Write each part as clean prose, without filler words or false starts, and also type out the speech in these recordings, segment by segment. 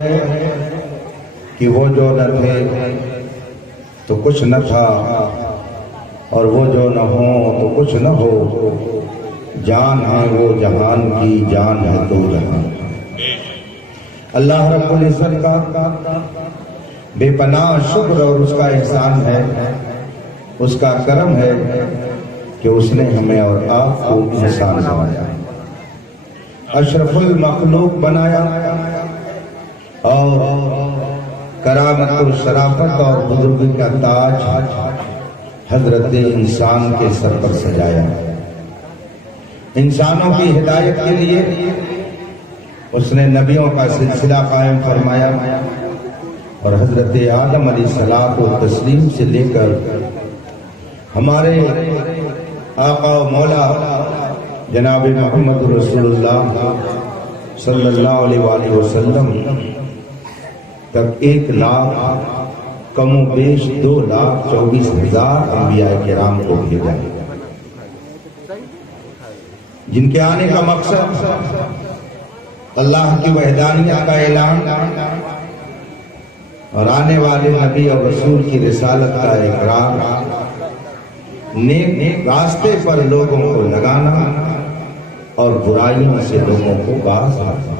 کہ وہ جو نہ تھے تو کچھ نہ تھا، اور وہ جو نہ ہو تو کچھ نہ ہو، جان ہے وہ جہان کی، جان ہے تو جہان۔ اللہ رب العزت کا بے پناہ شکر اور اس کا احسان ہے، اس کا کرم ہے کہ اس نے ہمیں اور آپ کو انسان بنایا، اشرف المخلوق بنایا، اور کرامت و شرافت اور بزرگی کا تاج حضرت انسان کے سر پر سجایا۔ انسانوں کی ہدایت کے لیے اس نے نبیوں کا سلسلہ قائم فرمایا، اور حضرت آدم علیہ الصلوۃ والتسلیم سے لے کر ہمارے آقا و مولا جناب محمد رسول اللہ صلی اللہ علیہ وآلہ وسلم تک 1,00,000 کم و بیش 2,24,000 انبیاء کرام کو بھیجا، جن کے آنے کا مقصد اللہ کی وحدانیت کا اعلان اور آنے والے نبی اور رسول کی رسالت کا اقرار، نیک راستے پر لوگوں کو لگانا اور برائیوں سے لوگوں کو باز رکھنا۔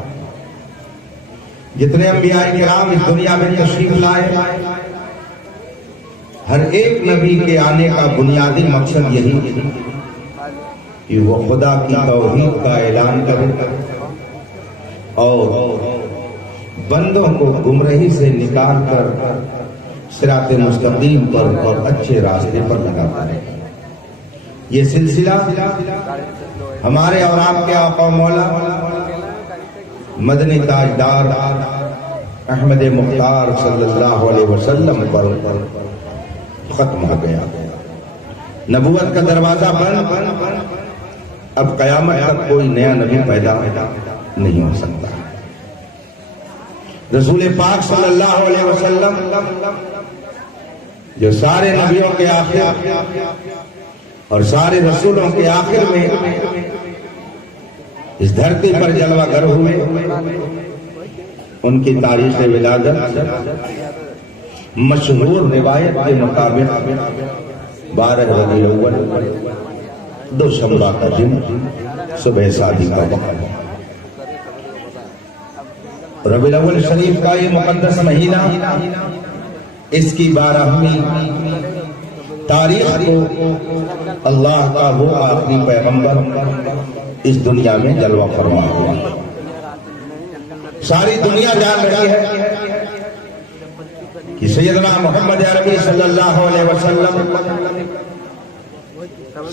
جتنے انبیاء کرام اس دنیا میں تشریف لائے، ہر ایک نبی کے آنے کا بنیادی مقصد یہی کہ وہ خدا کی توحید کا اعلان کرے اور بندوں کو گمراہی سے نکال کر صراط مستقیم پر اور اچھے راستے پر لگاتا ہے۔ یہ سلسلہ ہمارے اور آپ کے آقا مولا مدنی تاجدار احمد مختار صلی اللہ علیہ وسلم پر ختم ہو گیا۔ نبوت کا دروازہ بند، اب قیامت تک کوئی نیا نبی پیدا نہیں ہو سکتا۔ رسول پاک صلی اللہ علیہ وسلم جو سارے نبیوں کے آخر اور سارے رسولوں کے آخر میں اس دھرتی پر جلوہ گر ہوئے، ان کی تاریخ ولادت مشہور روایت کے مطابق 12 ربیع الاول دوشنبہ کا دن صبح شادی کا وقت۔ ربیع الاول شریف کا یہ مقدس مہینہ، اس کی 12ویں تاریخ کو اللہ کا وہ آخری پیغمبر اس دنیا میں جلوہ فرما ہوا۔ ساری دنیا جان رہی ہے کہ سیدنا محمد عربی صلی اللہ علیہ وسلم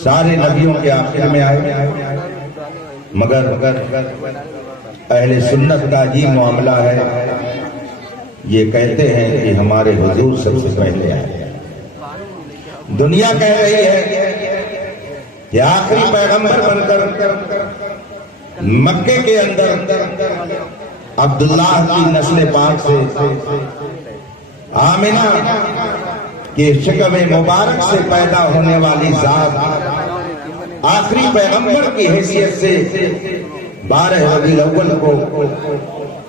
سارے نبیوں کے آخر میں آئے، مگر اہل سنت کا یہ معاملہ ہے، یہ کہتے ہیں کہ ہمارے حضور سب سے پہلے آئے۔ دنیا کہہ رہی ہے کہ آخری پیغمبر بن کر مکے کے اندر عبداللہ کی نسل پاک سے آمنہ کے شکم مبارک سے پیدا ہونے والی ذات آخری پیغمبر کی حیثیت سے 12 ربیع الاول کو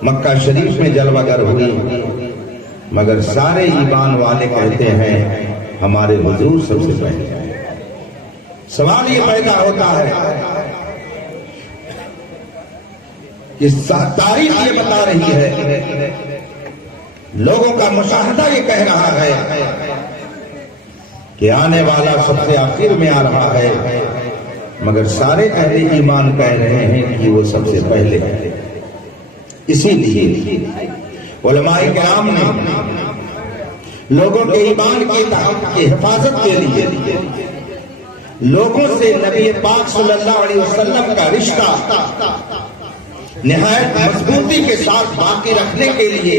مکہ شریف میں جلوہ گر ہوئی، مگر سارے ایمان والے کہتے ہیں ہمارے حضور سب سے پہلے۔ سوال یہ پیدا ہوتا ہے کہ تاریخ یہ بتا رہی ہے، لوگوں کا مشاہدہ یہ کہہ رہا ہے کہ آنے والا سب سے آخر میں آ رہا ہے، مگر سارے اہل ایمان کہہ رہے ہیں کہ وہ سب سے پہلے ہے۔ اسی لیے علماء کرام نے لوگوں کے ایمان کی حفاظت کے لیے لوگوں سے نبی پاک صلی اللہ علیہ وسلم کا رشتہ نہایت مضبوطی کے ساتھ باقی رکھنے کے لیے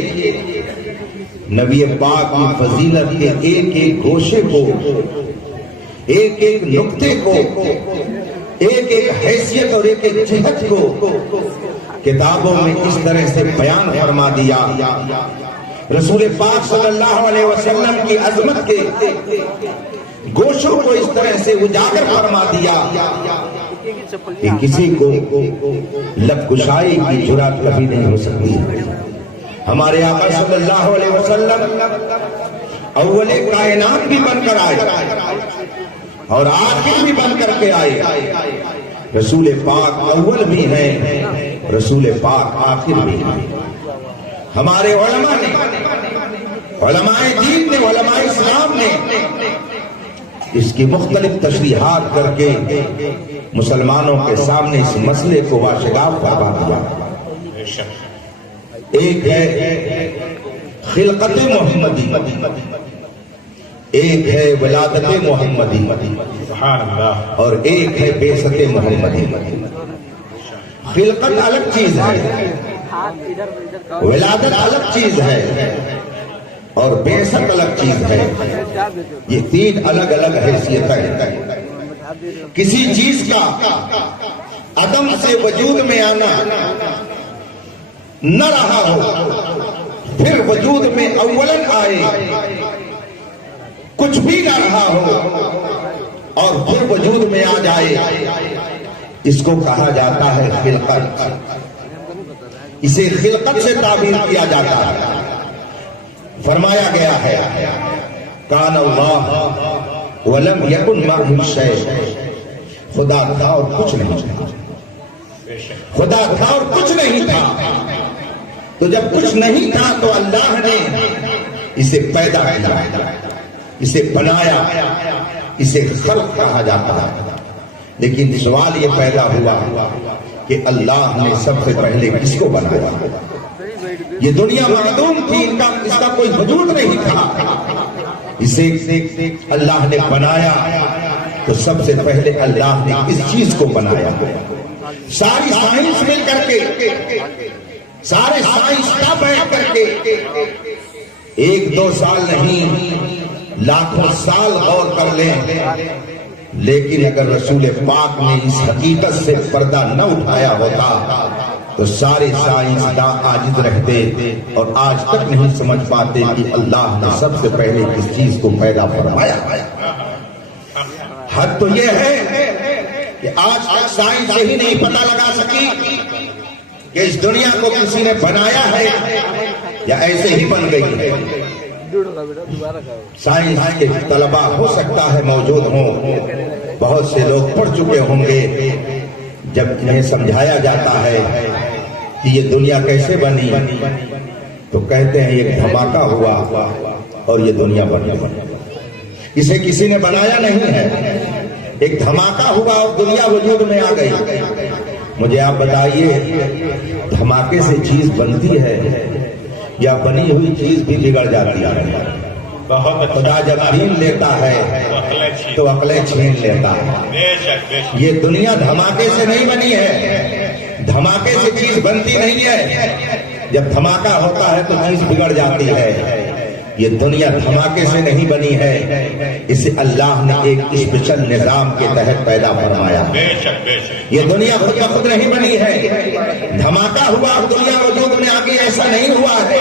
نبی پاک کی فضیلت کے ایک ایک گوشے کو، ایک ایک نقطے کو، ایک ایک حیثیت اور ایک ایک جہت کو کتابوں میں اس طرح سے بیان فرما دیا۔ رسول پاک صلی اللہ علیہ وسلم کی عظمت کے گوشوں کو اس طرح سے اجاگر فرما دیا کہ کسی کو لب کشائی کی جرات کبھی نہیں ہو سکتی۔ ہمارے آقا صلی اللہ علیہ وسلم اول کائنات بھی بن کر آئے اور آخر بھی بن کر کے آئے. رسول پاک اول بھی ہیں، رسول پاک آخر بھی ہیں. ہمارے علماء نے، علماء دین نے، علماء اسلام نے اس کی مختلف تشریحات کر کے مسلمانوں کے سامنے اس مسئلے کو واشگاف فرما دیا. ایک ہے خلقت محمدی، ایک ہے ولادت محمدی، اور ایک ہے بعثت محمدی. خلقت الگ چیز ہے، ولادت الگ چیز ہے، اور بعثت الگ چیز ہے. یہ تین الگ الگ حیثیتیں ہیں. کسی چیز کا عدم سے وجود میں آنا نہ رہا ہو، پھر وجود میں اولاً آئے، کچھ بھی نہ رہا ہو اور پھر وجود میں آ جائے، اس کو کہا جاتا ہے خلقت. اسے خلقت سے تعبیر کیا جاتا ہے. فرمایا گیا ہے کان اللہ ولم یکن معہ شیء، خدا تھا اور کچھ نہیں تھا. خدا تھا اور کچھ نہیں تھا. تو جب کچھ نہیں تھا تو اللہ نے اسے پیدا کیا، اسے بنایا، اسے خلق کہا جاتا ہے. لیکن سوال یہ پیدا ہوا کہ اللہ نے سب سے پہلے کس کو بنایا؟ یہ دنیا معدوم تھی، اس کا کوئی وجود نہیں تھا. اسے اللہ نے بنایا تو سب سے پہلے اللہ نے اس چیز کو بنایا. ساری سائنس مل کر کے، سارے سائنسداں بیٹھ کر کے ایک دو سال نہیں لاکھوں سال غور کر لیں، لیکن اگر رسول پاک نے اس حقیقت سے پردہ نہ اٹھایا ہوتا تو سارے سائنسداں عاجز رہتے اور آج تک نہیں سمجھ پاتے کہ اللہ نے سب سے پہلے کس چیز کو پیدا فرمایا. حد تو یہ ہے کہ آج تک سائنس یہی نہیں پتہ لگا سکی کہ اس دنیا کو کسی نے بنایا ہے یا ایسے ہی بن گئی ہے. سائنس کے طلباء ہو سکتا ہے موجود ہوں، بہت سے لوگ پڑھ چکے ہوں گے. جب انہیں سمجھایا جاتا ہے کہ یہ دنیا کیسے بنی تو کہتے ہیں ایک دھماکہ ہوا اور یہ دنیا بنی. اسے کسی نے بنایا نہیں ہے، ایک دھماکہ ہوا اور دنیا وجود میں آ گئی. مجھے آپ بتائیے، دھماکے سے چیز بنتی ہے یا بنی ہوئی چیز بھی بگڑ جاتی ہے؟ خدا جب دین لیتا ہے تو عقلیں چھین لیتا ہے. یہ دنیا دھماکے سے نہیں بنی ہے، دھماکے سے چیز بنتی نہیں ہے. جب دھماکہ ہوتا ہے تو چیز بگڑ جاتی ہے. یہ دنیا دھماکے سے نہیں بنی ہے، اسے اللہ نے ایک اسپیشل نظام کے تحت پیدا فرمایا. یہ دنیا خود بخود نہیں بنی ہے، دھماکہ ہوا اور دنیا وجود میں آ گئی، ایسا نہیں ہوا ہے.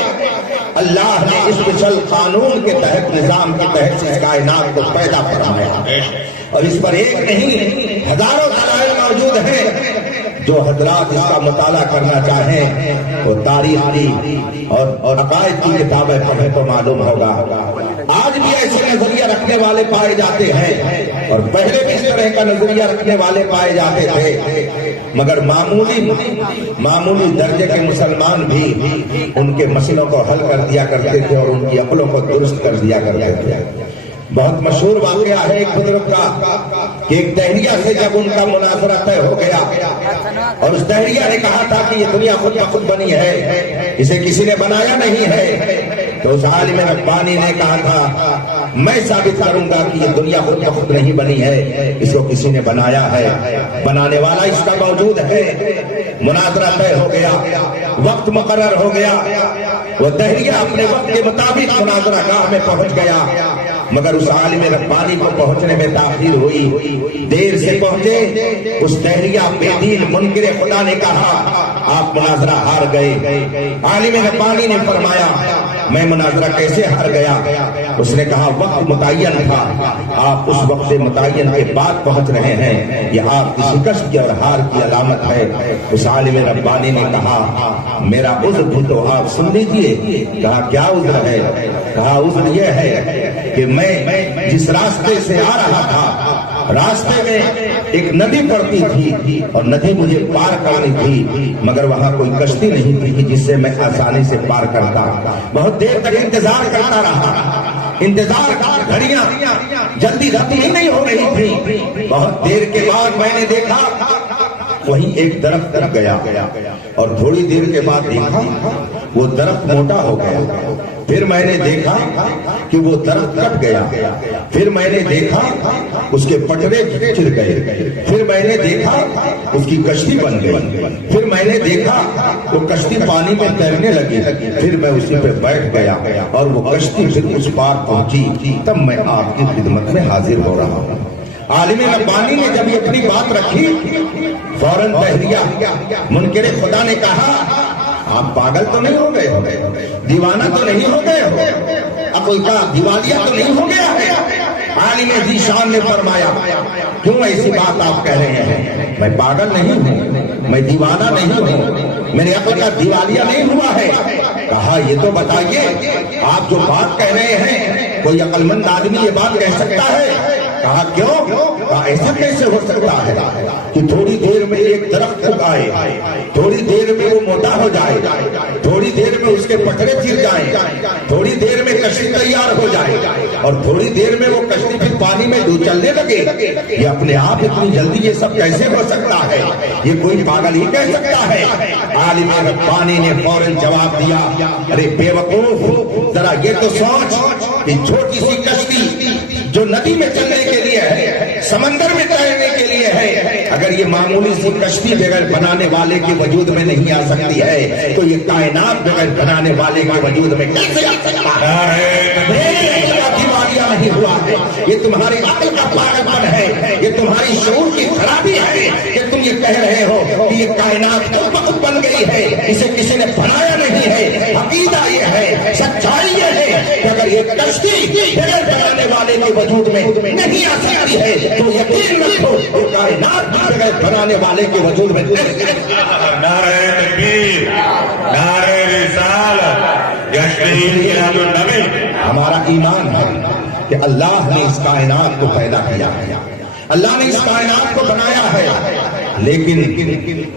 اللہ نے اسپیشل قانون کے تحت، نظام کے تحت اس کائنات کو پیدا فرمایا. اور اس پر ایک نہیں ہزاروں دلائل موجود ہیں. جو حضرات اس کا مطالعہ کرنا چاہیں وہ تاریخ کی اور عقائد کی کتابیں پڑھیں تو معلوم ہوگا. آج بھی ایسے نظریہ رکھنے والے پائے جاتے ہیں اور پہلے بھی اس طرح کا نظریہ رکھنے والے پائے جاتے تھے، مگر معمولی درجے کے مسلمان بھی ان کے مسئلوں کو حل کر دیا کرتے تھے اور ان کی عقلوں کو درست کر دیا کرتے تھے. بہت مشہور واقعہ ہے ایک بزرگ کا کہ ایک دہریہ سے جب ان کا مناظرہ طے ہو گیا اور اس دہریہ نے کہا تھا کہ یہ دنیا خود بخود بنی ہے، اسے کسی نے بنایا نہیں ہے، تو اس عالم ربانی نے کہا تھا میں ثابت کروں گا کہ یہ دنیا خود بخود نہیں بنی ہے، اس کو کسی نے بنایا ہے، بنانے والا اس کا موجود ہے. مناظرہ طے ہو گیا، وقت مقرر ہو گیا، وہ دہریہ اپنے وقت کے مطابق مناظرہ گاہ میں پہنچ گیا، مگر اس عالم ربانی کو پہنچنے میں تاخیر ہوئی. دیر سے پہنچے، اس دہریہ بے دین منکر خدا نے کہا آپ مناظرہ ہار گئے. عالم ربانی نے فرمایا میں مناظرہ کیسے ہار گیا؟ اس نے کہا وقت متعین تھا، آپ اس وقت متعین کے بعد پہنچ رہے ہیں، یہ آپ کی شکست کی اور ہار کی علامت ہے۔ اس عالم ربانی نے کہا میرا عذر بھی تو آپ سن لیجیے۔ کہا کیا عذر ہے؟ کہا عذر یہ ہے کہ میں جس راستے سے آ رہا تھا، راستے میں ایک ندی پڑتی تھی اور ندی مجھے پار کرنی تھی، مگر وہاں کوئی کشتی نہیں تھی جس سے میں آسانی سے پار کرتا۔ بہت دیر تک انتظار کرتا رہا، انتظار گھڑیاں جلدی رتی ہی نہیں ہو رہی تھی۔ بہت دیر کے بعد میں نے دیکھا وہیں ایک درخت لگ گیا اور تھوڑی دیر کے بعد دیکھا وہ درخت موٹا ہو گیا۔ پھر میں نے دیکھا کہ وہ درخت کٹ گیا۔ پھر میں نے دیکھا اس کے پٹرے چر گئے۔ پھر میں نے دیکھا اس کی کشتی بن گئی۔ پھر میں نے دیکھا وہ کشتی پانی میں تیرنے لگی۔ پھر میں اسی پہ بیٹھ گیا اور وہ کشتی پھر اس پار پہنچی، تب میں آپ کی خدمت میں حاضر ہو رہا ہوں۔ عالم ربانی نے جب یہ اپنی بات رکھی، فوراً بحریہ منکر خدا نے کہا آپ پاگل تو نہیں ہو گئے ہو، دیوانہ تو نہیں ہو گئے ہو، اب کوئی کا دیوالیہ تو نہیں ہو گیا ہے؟ عالم ذی شان نے فرمایا کیوں ایسی بات آپ کہہ رہے ہیں؟ میں پاگل نہیں ہوں، میں دیوانہ نہیں ہوں، میرے عقل کا دیوالیہ نہیں ہوا ہے۔ کہا یہ تو بتائیے آپ جو بات کہہ رہے ہیں کوئی عقل مند آدمی یہ بات کہہ سکتا ہے؟ کہا کیوں؟ کہا ایسا کیسے ہو سکتا ہے کہ تھوڑی دیر میں ایک درخت اگائے، تھوڑی دیر میں وہ موٹا ہو جائے، تھوڑی دیر میں اس کے پٹرے چر جائیں، تھوڑی دیر میں کشتی تیار ہو جائے اور تھوڑی دیر میں وہ کشتی پھر پانی میں چلنے لگے؟ یہ اپنے آپ اتنی جلدی یہ سب کیسے ہو سکتا ہے؟ یہ کوئی پاگل ہی کہہ سکتا ہے؟ عالم ربانی نے فوراً جواب دیا ارے بے وقوف، ذرا یہ تو سوچ کہ چھوٹی سی کشتی جو ندی میں چلنے کے لیے ہے، سمندر میں تیرنے کے لیے ہے، اگر یہ معمولی سی کشتی بغیر بنانے والے کے وجود میں نہیں آ سکتی ہے تو یہ کائنات بغیر بنانے والے کے وجود میں کیسے آ سکتا ہے؟ دیوالیہ نہیں ہوا ہے، یہ تمہاری عقل کا پاگل پن ہے، یہ تمہاری شعور کی خرابی ہے کہ تم یہ کہہ رہے ہو کہ یہ کائنات خود بخود بن گئی ہے، اسے کسی نے بنایا نہیں ہے۔ عقیدہ یہ ہے، سچائی یہ ہے کہ اگر یہ کشتی بغیر بنانے والے کے وجود میں نہیں آ سکتی ہے تو یقین رکھو یہ کائنات بغیر بنانے والے کے وجود میں نہیں۔ نعرہ تکبیر، نعرہ رسالت، یشفی النبی۔ ہمارا ایمان ہے کہ اللہ نے اس کائنات کو پیدا کیا ہے، اللہ نے اس کائنات کو بنایا ہے، لیکن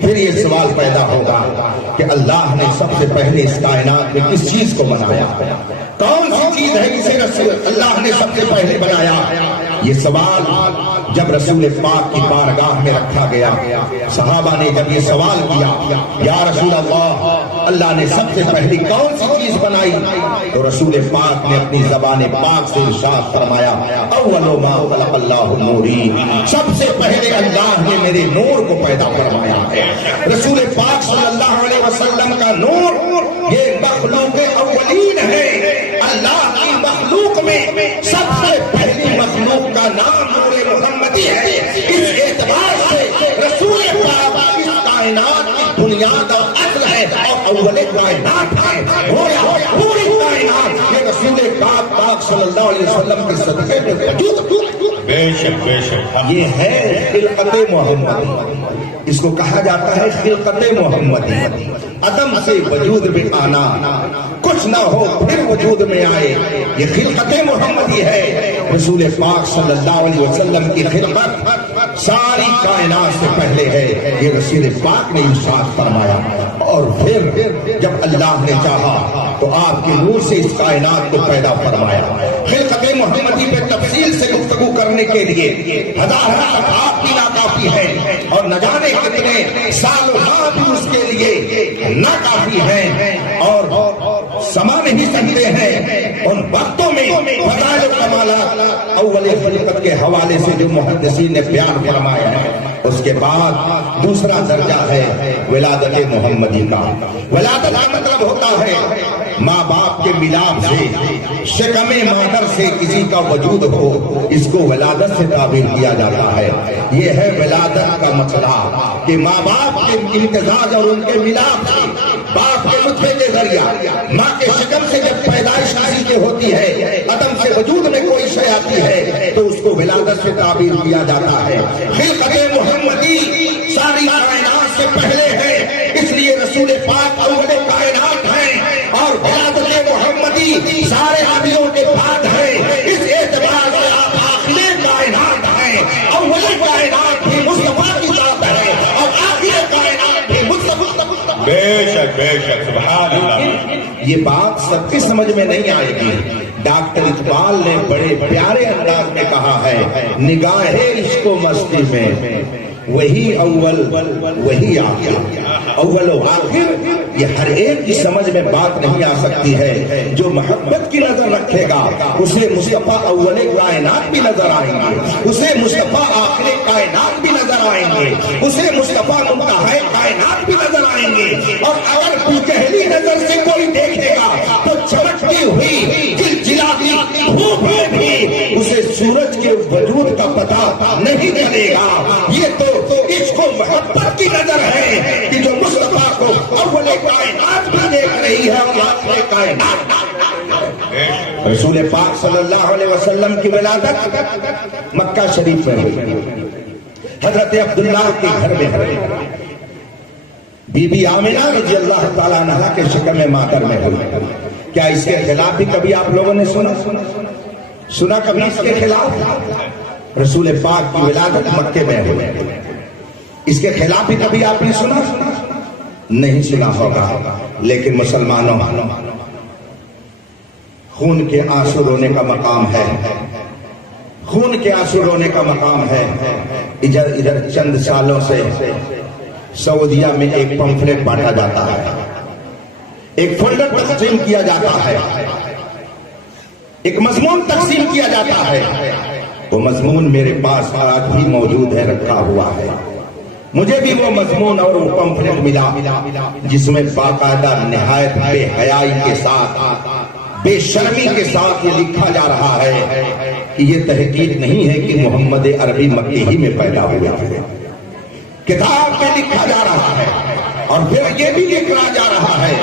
پھر یہ سوال پیدا ہوگا کہ اللہ نے سب سے پہلے اس کائنات میں کس چیز کو بنایا؟ کون سی چیز ہے جسے اللہ نے سب سے پہلے بنایا؟ یہ سوال جب رسول پاک کی بارگاہ میں رکھا گیا، صحابہ نے جب یہ سوال کیا یا رسول اللہ، اللہ نے سب سے پہلی کون سی چیز بنائی؟ تو رسول پاک نے اپنی زبان پاک سے ارشاد فرمایا اول ما خلق اللہ نوری، سب سے پہلے اللہ نے میرے نور کو پیدا فرمایا ہے۔ رسول پاک صلی اللہ علیہ وسلم کا نور یہ مخلوق اولین ہے، اللہ کی مخلوق میں سب سے پہلی مخلوق کا نام نور محمدی ہے۔ اس اعتبار سے رسول پاک اس کائنات کی بنیاد اور اصل ہے اور اول کائنات ہے۔ پوری کائنات یہ رسول پاک صلی اللہ علیہ وسلم کے صدقے میں وجود۔ بے شک بے شک، یہ ہے خلقت محمدی، اس کو کہا جاتا ہے خلقت محمدی، عدم سے وجود میں آنا، کچھ نہ ہو پھر وجود میں آئے، یہ خلقت محمدی ہے۔ رسول پاک صلی اللہ علیہ وسلم کی خلقت ساری کائنات سے پہلے ہے، یہ رسول پاک نے ارشاد فرمایا۔ اور پھر جب اللہ نے چاہا تو آپ کے نور سے اس کائنات کو پیدا فرمایا۔ خلقت محمدی پہ تفصیل سے گفتگو کرنے کے لیے ہزار آپ کی ناکافی ہے اور نہ جانے کتنے سال بھی اس کے لیے ناکافی ہیں اور سما نہیں سکتے ہیں۔ ان وقتوں میں فضائل و کمالات اول خلقت کے حوالے سے جو محدثین نے بیان فرمایا ہے، اس کے بعد دوسرا درجہ ہے ولادت محمدی کا۔ ولادت کا مطلب ہوتا ہے ماں باپ کے ملاپ سے، شکم مادر سے کسی کا وجود ہو، اس کو ولادت سے تعبیر کیا جاتا ہے۔ یہ ہے ولادت کا مسئلہ کہ ماں باپ کے امتزاج اور ان کے ملاپ سے، باپ کے نطفے کے ذریعہ ماں کے شکم سے جب پیدا ہوتی ہے، عدم سے وجود میں کوئی شے آتی ہے تو اس کو ولادت سے تعبیر کیا جاتا ہے۔ خلقت محمدی ساری کائنات سے پہلے ہے، اس لیے رسول پاک اول کائنات ہیں، اور ولادت محمدی سارے نبیوں کے بعد ہے۔ اس اعتبار سے آپ آخر کائنات ہیں، اول کائنات بھی مصطفیٰ کی ذات ہے اور آخر کائنات بھی مصطفیٰ۔ بے شک سبحان اللہ۔ یہ بات سب کی سمجھ میں نہیں آئے گی۔ ڈاکٹر اقبال نے بڑے پیارے انداز میں کہا ہے، نگاہ عشق و مستی میں وہی اول وہی آخر۔ اول و آخر یہ ہر ایک کی سمجھ میں بات نہیں آ سکتی ہے۔ جو محبت کی نظر رکھے گا اسے مصطفیٰ اول کائنات بھی نظر آئیں گے، اسے مصطفیٰ آخر کائنات بھی نظر آئیں گے، اسے مصطفیٰ منتہی کائنات بھی نظر آئیں گے۔ اور اگر پہلی نظر سے کوئی دیکھے گا تو چمکتی ہوئی چلچلاتی دھوپ میں بھی اسے سورج کے وجود کا پتہ نہیں چلے گا۔ یہ تو عشق و محبت کی نظر ہے کہ جو مصطفیٰ کو اول کائنات بھی دیکھ رہی ہے اور آخر کائنات۔ رسول پاک صلی اللہ علیہ وسلم کی ولادت مکہ شریف میں ہوئی، حضرت عبداللہ کے گھر میں ہوئی، بی بی آمنہ رضی اللہ تعالیٰ عنہا کے شکم مادر میں ہوئی۔ کیا اس کے خلاف بھی کبھی آپ لوگوں نے سنا کبھی اس کے خلاف؟ رسول پاک کی ولادت مکے میں ہوئی، اس کے خلاف بھی کبھی آپ نے سنا؟ نہیں سنا ہوگا۔ لیکن مسلمانوں، خون کے آنسو رونے کا مقام ہے، خون کے آنسو رونے کا مقام ہے۔ ادھر چند سالوں سے سعودیہ میں ایک پمفلٹ بانٹا جاتا ہے، ایک فولڈر تقسیم کیا جاتا ہے، ایک مضمون تقسیم کیا جاتا ہے۔ وہ مضمون میرے پاس آج بھی موجود ہے، رکھا ہوا ہے۔ مجھے بھی وہ مضمون اور وہ پمفلٹ ملا جس میں باقاعدہ نہایت بے حیائی کے ساتھ، بے شرمی کے ساتھ یہ لکھا جا رہا ہے کہ یہ تحقیق نہیں ہے کہ محمد عربی مکے ہی میں پیدا ہوئے تھے۔ کتاب میں لکھا جا رہا ہے، اور پھر یہ بھی لکھا جا رہا ہے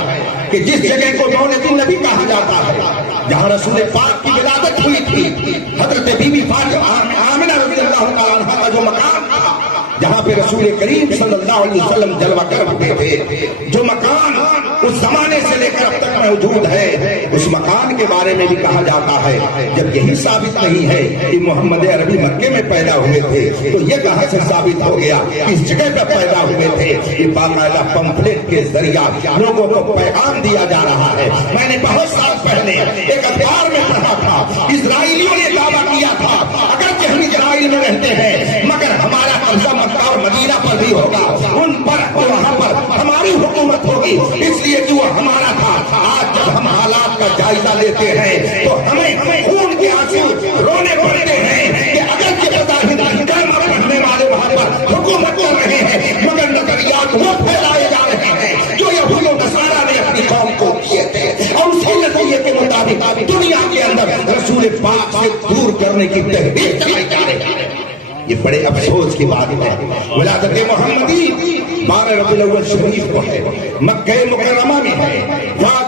کہ جس جگہ کو مولد النبی کہا جاتا ہے، جہاں رسول پاک کی ولادت ہوئی تھی، حضرت بی بی فاطمہ آمنہ رضی اللہ تعالیٰ عنہا کا جو مکان تھا، جہاں پہ رسول کریم صلی اللہ علیہ وسلم جلوہ کرتے تھے، جو مکان اس زمانے سے لے کر اب تک موجود ہے، اس مکان کے بارے میں بھی کہا جاتا ہے۔ جب یہی ثابت نہیں ہے کہ محمد عربی مکے میں پیدا ہوئے تھے تو یہ کہاں سے ثابت ہو گیا کہ اس جگہ پہ پیدا ہوئے تھے؟ یہ باقاعدہ پمفلٹ کے ذریعہ لوگوں کو پیغام دیا جا رہا ہے۔ میں نے بہت سال پہلے ایک اخبار میں پڑھا تھا، اسرائیلیوں نے دعویٰ کیا تھا اگرچہ ہم اسرائیل میں رہتے ہیں مگر ہمارا قبضہ مکہ اور مدینہ پر بھی ہوگا، ان پر وہاں پر ہماری حکومت ہوگی، اس لیے کہ وہ ہمارا تھا۔ آج جب ہم حالات کا جائزہ لیتے ہیں تو ہمیں خون کے آنسو رونے پڑتے ہیں کہ اگرچہ کلمہ پڑھنے والے وہاں پر حکومت کر رہے ہیں مگر نظریات وہ پھیلائے جا رہے ہیں جو یہود و نصارہ نے اپنی قوم کو کیے تھے، اور اسی نظریے کے مطابق دنیا کے اندر رسول پاک سے دور کرنے کی تحریک چلائی جا رہی ہے۔ یہ بڑے افسوس کی بات ہے۔ ولادت محمدی 12 ربیع الاول شریف کو ہے، مکہ مکرمہ میں ہے،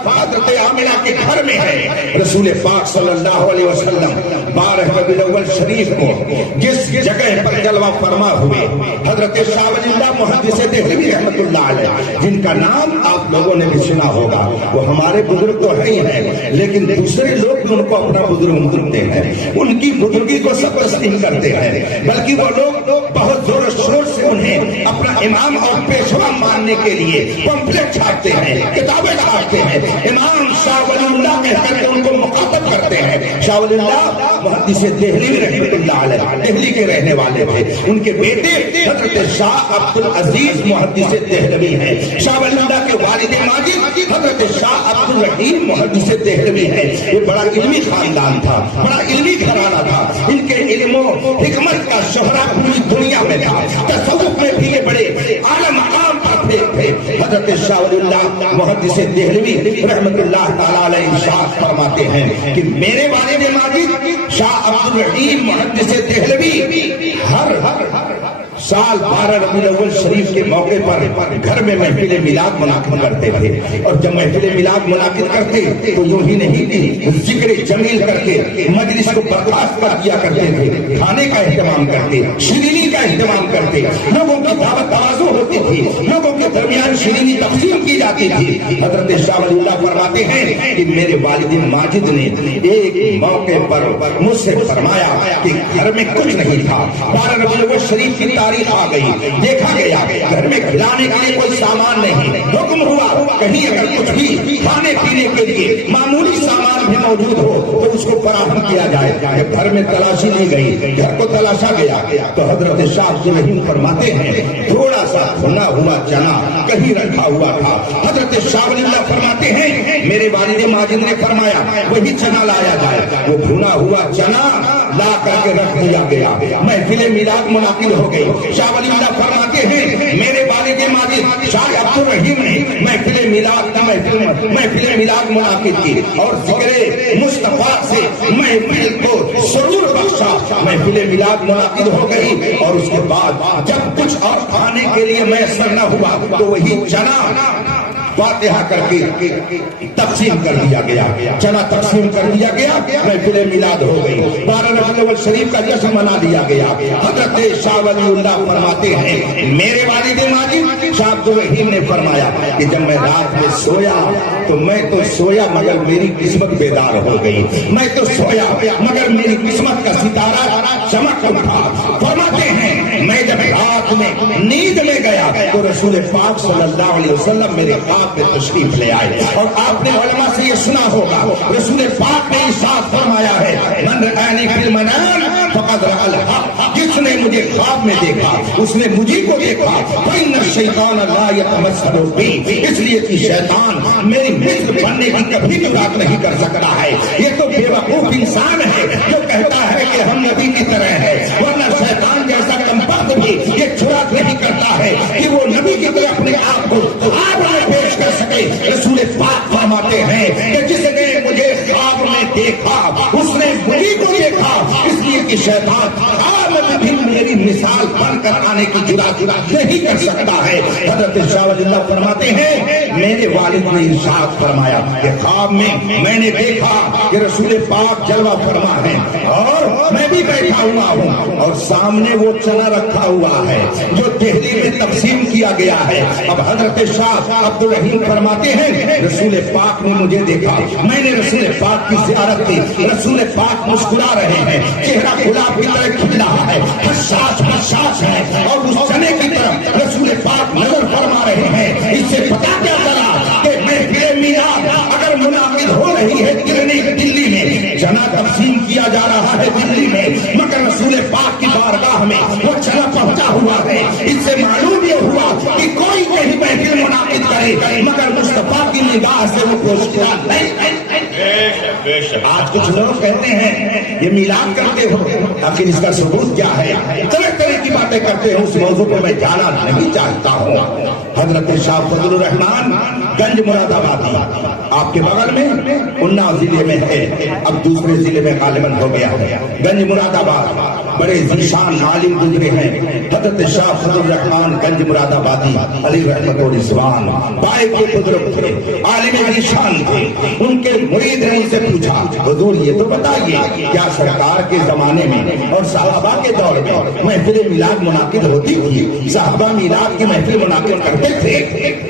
حضرت آمنہ کے گھر میں ہے۔ رسول پاک صلی اللہ علیہ وسلم 12 ربیع الاول شریف کو جس جگہ پر جلوہ فرما ہوئے، حضرت شاہ ولی اللہ محدث دہلوی رحمۃ اللہ علیہ، جن کا نام آپ لوگوں نے بھی سنا ہوگا، وہ ہمارے بزرگ تو ہی ہیں لیکن دوسرے لوگ بھی ان کو اپنا بزرگ مانتے ہیں، ان کی بزرگی کو سب تسلیم کرتے ہیں، بلکہ وہ لوگ بہت زور و شور سے انہیں اپنا امام اور پیشوا ماننے کے لیے پمفلٹ چھاپتے ہیں، کتابیں چھاپتے ہیں، امام شاہ ولی اللہ کہہ کر کے ان کو مخاطب کرتے ہیں۔ شاہ ولی اللہ محدث دہلوی رحمۃ اللہ علیہ دہلی کے رہنے والے تھے، ان کے بیٹے حضرت شاہ عبد العزیز محدث دہلوی ہیں، شاہ ولی اللہ کے والد ماجد حضرت شاہ عبد الرحیم محدث دہلوی ہیں۔ یہ بڑا علمی خاندان تھا، بڑا علمی گھرانہ تھا، ان کے علم و حکمت کا شہرت پوری دنیا میں تھا، تصوف میں بھی یہ بڑے اعلیٰ مقام پر تھے۔ حضرت شاہ ولی اللہ محدث دہلوی رحمت اللہ تعالی علیہ ارشاد فرماتے ہیں کہ میرے والد ماجد شاہ عبد الرحیم محدث دہلوی ہر سال 12 ربیع الاول شریف کے موقع پر گھر میں محفل میلاد منعقد کرتے تھے، اور جب محفل میلاد منعقد کرتے تو یوں ہی نہیں کہ ذکر جمیل کر کے مجلس کو برخاست کر دیا کرتے تھے، کھانے کا اہتمام کرتے، شیرینی کا اہتمام کرتے، لوگوں کی دعوت توازو ہوتی تھی، لوگوں کے درمیان شیرینی تقسیم کی جاتی تھی۔ حضرت شاہ ولی اللہ فرماتے ہیں کہ میرے والد ماجد نے ایک موقع پر مجھ سے فرمایا کہ گھر میں کچھ نہیں تھا، 12 ربیع الاول شریف کی تاریخ آ گئی، دیکھا گیا گھر میں کھلانے کے لیے کوئی سامان نہیں، حکم ہوا کہیں اگر کچھ بھی کھانے پینے کے لیے معمولی سامان بھی موجود ہو تو اس کو فراہم کیا جائے۔ گھر میں تلاشی لی گئی، گھر کو تلاشا گیا تو حضرت شاہ عبد الرحیم فرماتے ہیں تھوڑا سا بھنا ہوا چنا کہیں رکھا ہوا تھا۔ حضرت شاہ ولی اللہ فرماتے ہیں میرے والد ماجد نے فرمایا وہی چنا لایا جائے، وہ بھنا ہوا چنا لا کر کے رکھ دیا گیا، محفل میلاد منعقد ہو گئی۔ شاہ ولی اللہ فرماتے ہیں میرے والد ماجد شاہ عبد الرحیم نے محفل میلاد منعقد کی اور ذکر مصطفیٰ سے محفل کو سرور بخشا، محفل میلاد منعقد ہو گئی، اور اس کے بعد جب کچھ اور کھانے کے لیے میسر نہ ہوا تو وہی چنا فاتحہ کر کے تقسیم کر دیا گیا، چنا تقسیم کر دیا گیا، محفل میلاد ہو گئی، 12 ربیع الاول شریف کا جشن منا دیا گیا۔ حضرت شاہ ولی اللہ فرماتے ہیں میرے والد ماجد شاہ عبد الرحیم نے فرمایا کہ جب میں رات میں سویا تو میں تو سویا مگر میری قسمت بیدار ہو گئی، میں تو سویا مگر میری قسمت کا ستارہ چمک اٹھا۔ فرماتے ہیں میں جب رات میں نیند میں گیا تو رسول پاک صلی اللہ علیہ وسلم میرے خواب میں تشریف لے آئے، اور آپ نے علماء سے یہ سنا ہوگا رسول پاک نے ارشاد فرمایا ہے من رآنی فی المنام فقد رأى الحق، جس نے مجھے خواب میں دیکھا اس نے مجھے کو دیکھا۔ فإن الشیطان لا یتمثل بی، اس لیے کہ شیطان میری مثل بننے کی کبھی جرات نہیں کر سکتا ہے، یہ تو بے وقوف انسان ہے جو کہتا ہے کہ ہم نبی کی طرح ہے، ورنہ شیطان جیسا کمبخت بھی یہ جرات نہیں کرتا ہے کہ وہ نبی کی طرح اپنے آپ کو خواب میں پیش کر سکے۔ رسول پاک فرماتے ہیں کہ جس نے مجھے خواب میں دیکھا اس نے مجھے کو دیکھا، اس لیے کہ شیطان خواب میں بھی میری مثال بن کر آنے کی جرات نہیں کر سکتا ہے۔ حضرت شاہ ولی اللہ فرماتے ہیں میرے والد نے ارشاد فرمایا کہ خواب میں نے دیکھا کہ رسول پاک جلوہ فرما ہے اور میں بھی بیٹھا ہوا ہوں، اور سامنے وہ چنا رکھا ہوا ہے جو دہلی میں تقسیم کیا گیا ہے۔ اب حضرت شاہ عبد الرحیم فرماتے ہیں رسول پاک نے مجھے دیکھا، میں نے رسول پاک کی زیارت کی، رسول پاک مسکرا رہے ہیں، چہرہ گلاب کی طرح کھل رہا ہے، حساس ہے، اور اس چنے کی طرف رسول پاک نظر فرما رہے ہیں۔ اس سے پتا کیا چلا کہ محفل میلاد اگر منعقد ہو رہی ہے دلی میں، چنا تقسیم کیا جا رہا ہے دلی میں، مگر رسول پاک کی بارگاہ میں وہ چنا پہنچا ہوا ہے۔ اس سے معلوم یہ ہوا کہ کوئی کہیں محفل منعقد کرے مگر مصطفیٰ کی نگاہ سے وہ پوچھتا نہیں۔ آج کچھ لوگ کہتے ہیں یہ میلاد کرتے ہو، آخر اس کا ثبوت کیا ہے؟ طرح طرح کی باتیں کرتے ہیں، اس موضوع پہ میں جانا نہیں چاہتا ہوں۔ حضرت شاہ فضل الرحمان گنج مراد آبادی آپ کے بغل میں اناؤ ضلع میں ہے، اب دوسرے ضلع میں غالباً ہو گیا ہے۔ گنج مراد آباد بڑے ذیشان عالم گزرے ہیں حضرت شاہ فضل الرحمان گنج مراد آبادی علی رحمت و رضوان، بائے کے بزرگ تھے، عالم ذیشان تھے۔ ان کے مرید نے ان سے پوچھا حضور یہ تو بتائیے کیا سرکار کے زمانے میں اور صحابہ کے دور میں محفل میلاد منعقد ہوتی تھی؟ صحابہ میلاد کی محفل منعقد کرتے تھے؟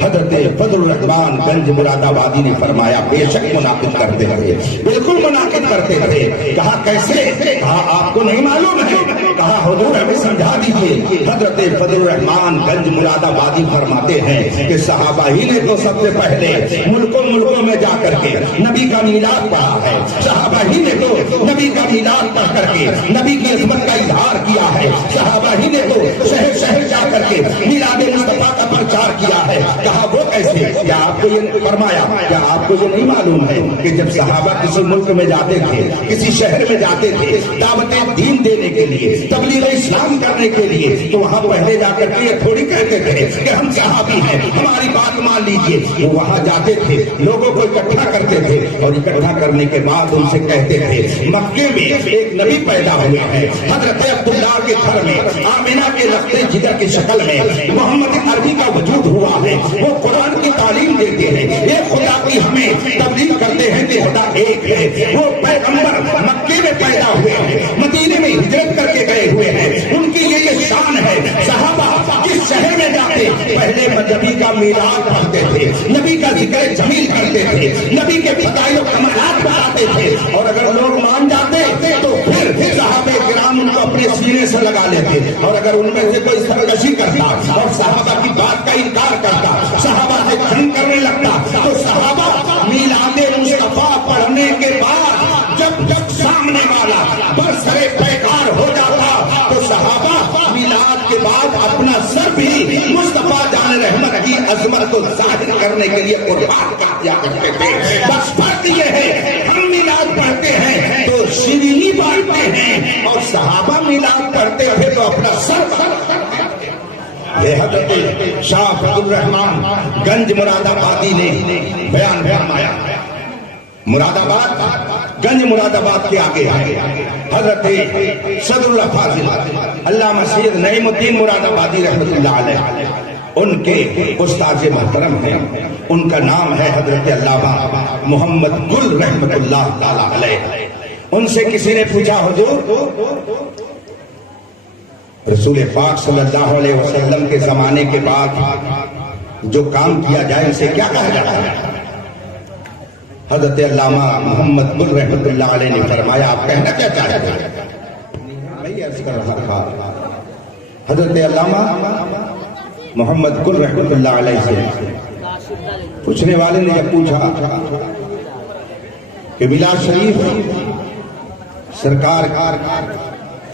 حضرت فضل الرحمان گنج مراد آبادی نے فرمایا بے شک منعقد کرتے تھے، بالکل منعقد کرتے تھے۔ کہا کیسے؟ کہا آپ کو نہیں معلوم ہے؟ کہا حضور ہمیں سمجھا دیجیے۔ حضرت فضل الرحمان گنج مراد آبادی فرماتے ہیں کہ صحابہ ہی نے تو سب سے پہلے ملکوں میں جا کر کے نبی کا میلاد پڑھا ہے، صحابہ ہی نے تو نبی کا میلاد پڑھ کر کے نبی کی عظمت کا اظہار کیا ہے، صحابہ ہی نے تو شہر شہر جا کر کے میلاد مصطفیٰ کا پرچار کیا ہے۔ کہا وہ کیسے؟ کیا آپ کو یہ فرمایا کیا آپ کو یہ نہیں معلوم ہے کہ جب صحابہ کسی ملک میں جاتے تھے، کسی شہر میں جاتے تھے دعوت دین دینے کے لیے، تبلیغ اسلام کرنے کے لیے، تو وہاں پہلے جا کر کے یہ تھوڑی کہتے تھے کہ ہم صحابی ہیں، ہماری بات مان لیجیے۔ وہ وہاں جاتے تھے، لوگوں کو اکٹھا کرتے تھے، اور اکٹھا کرنے کے بعد ان سے کہتے تھے مکے میں ایک نبی پیدا ہوئے ہیں، حضرت عبداللہ کے گھر میں آمنہ کے لختے جگر کی شکل میں محمد عربی کا وجود ہوا ہے، وہ قرآن کی تعلیم دیتے ہیں، ایک خدا کی ہمیں تبلیغ کرتے ہیں کہ خدا ایک ہے۔ وہ پیغمبر مکے میں پیدا ہوئے ہیں، مدینے میں ہجرت کر کے گئے ہوئے ہیں، ان کی یہ شان ہے۔ صحابہ جس شہر میں جاتے پہلے نبی کا میلاد پڑھتے تھے، نبی کا ذکر جمیل کرتے تھے، نبی کے فضائل و کمالات بتاتے تھے، اور اگر لوگ مان جاتے تو پھر صحابہ کرام ان کو اپنے سینے سے لگا لیتے، اور اگر ان میں سے کوئی سرکشی کرتا اور صحابہ کی بات کا انکار کرتا، صحابہ سے جنگ کرنے لگتا، تو صحابہ میلاد مصطفیٰ پڑھنے کے بعد جب سامنے والا برسرے پیکار ہو جاتا تو صحابہ میلاد کے بعد اپنا سر بھی مصطفیٰ جان رحمت کی عظمت کو ظاہر کرنے کے لیے قربان کر دیا کرتے تھے۔ بس فرق یہ ہے ہم میلاد پڑھتے ہیں تو شیرینی بانٹتے ہیں، اور صحابہ میلاد پڑھتے تھے تو اپنا سر یہ حضرت شاہ فضل الرحمان گنج مراد آبادی نے بیان فرمایا۔ مراد آباد گنج مراد آباد کے آگے حضرت صدر اللہ فاضل علامہ سید نعیم الدین مراد آبادی رحمۃ اللہ علیہ، ان کے استاد محترم ہیں، ان کا نام ہے حضرت علامہ محمد گل رحمۃ اللہ تعالی علیہ۔ ان سے کسی نے پوچھا حضور رسول پاک صلی اللہ علیہ وسلم کے زمانے کے بعد جو کام کیا جائے اسے کیا کہا جاتا ہے؟ حضرت علامہ محمد گل رحمۃ اللہ علیہ نے فرمایا آپ کہنا کیا چاہتے ہیں؟ میں عرض کر رہا تھا حضرت علامہ محمد گل رحمۃ اللہ علیہ سے پوچھنے والے نے جب پوچھا کہ میلاد شریف سرکار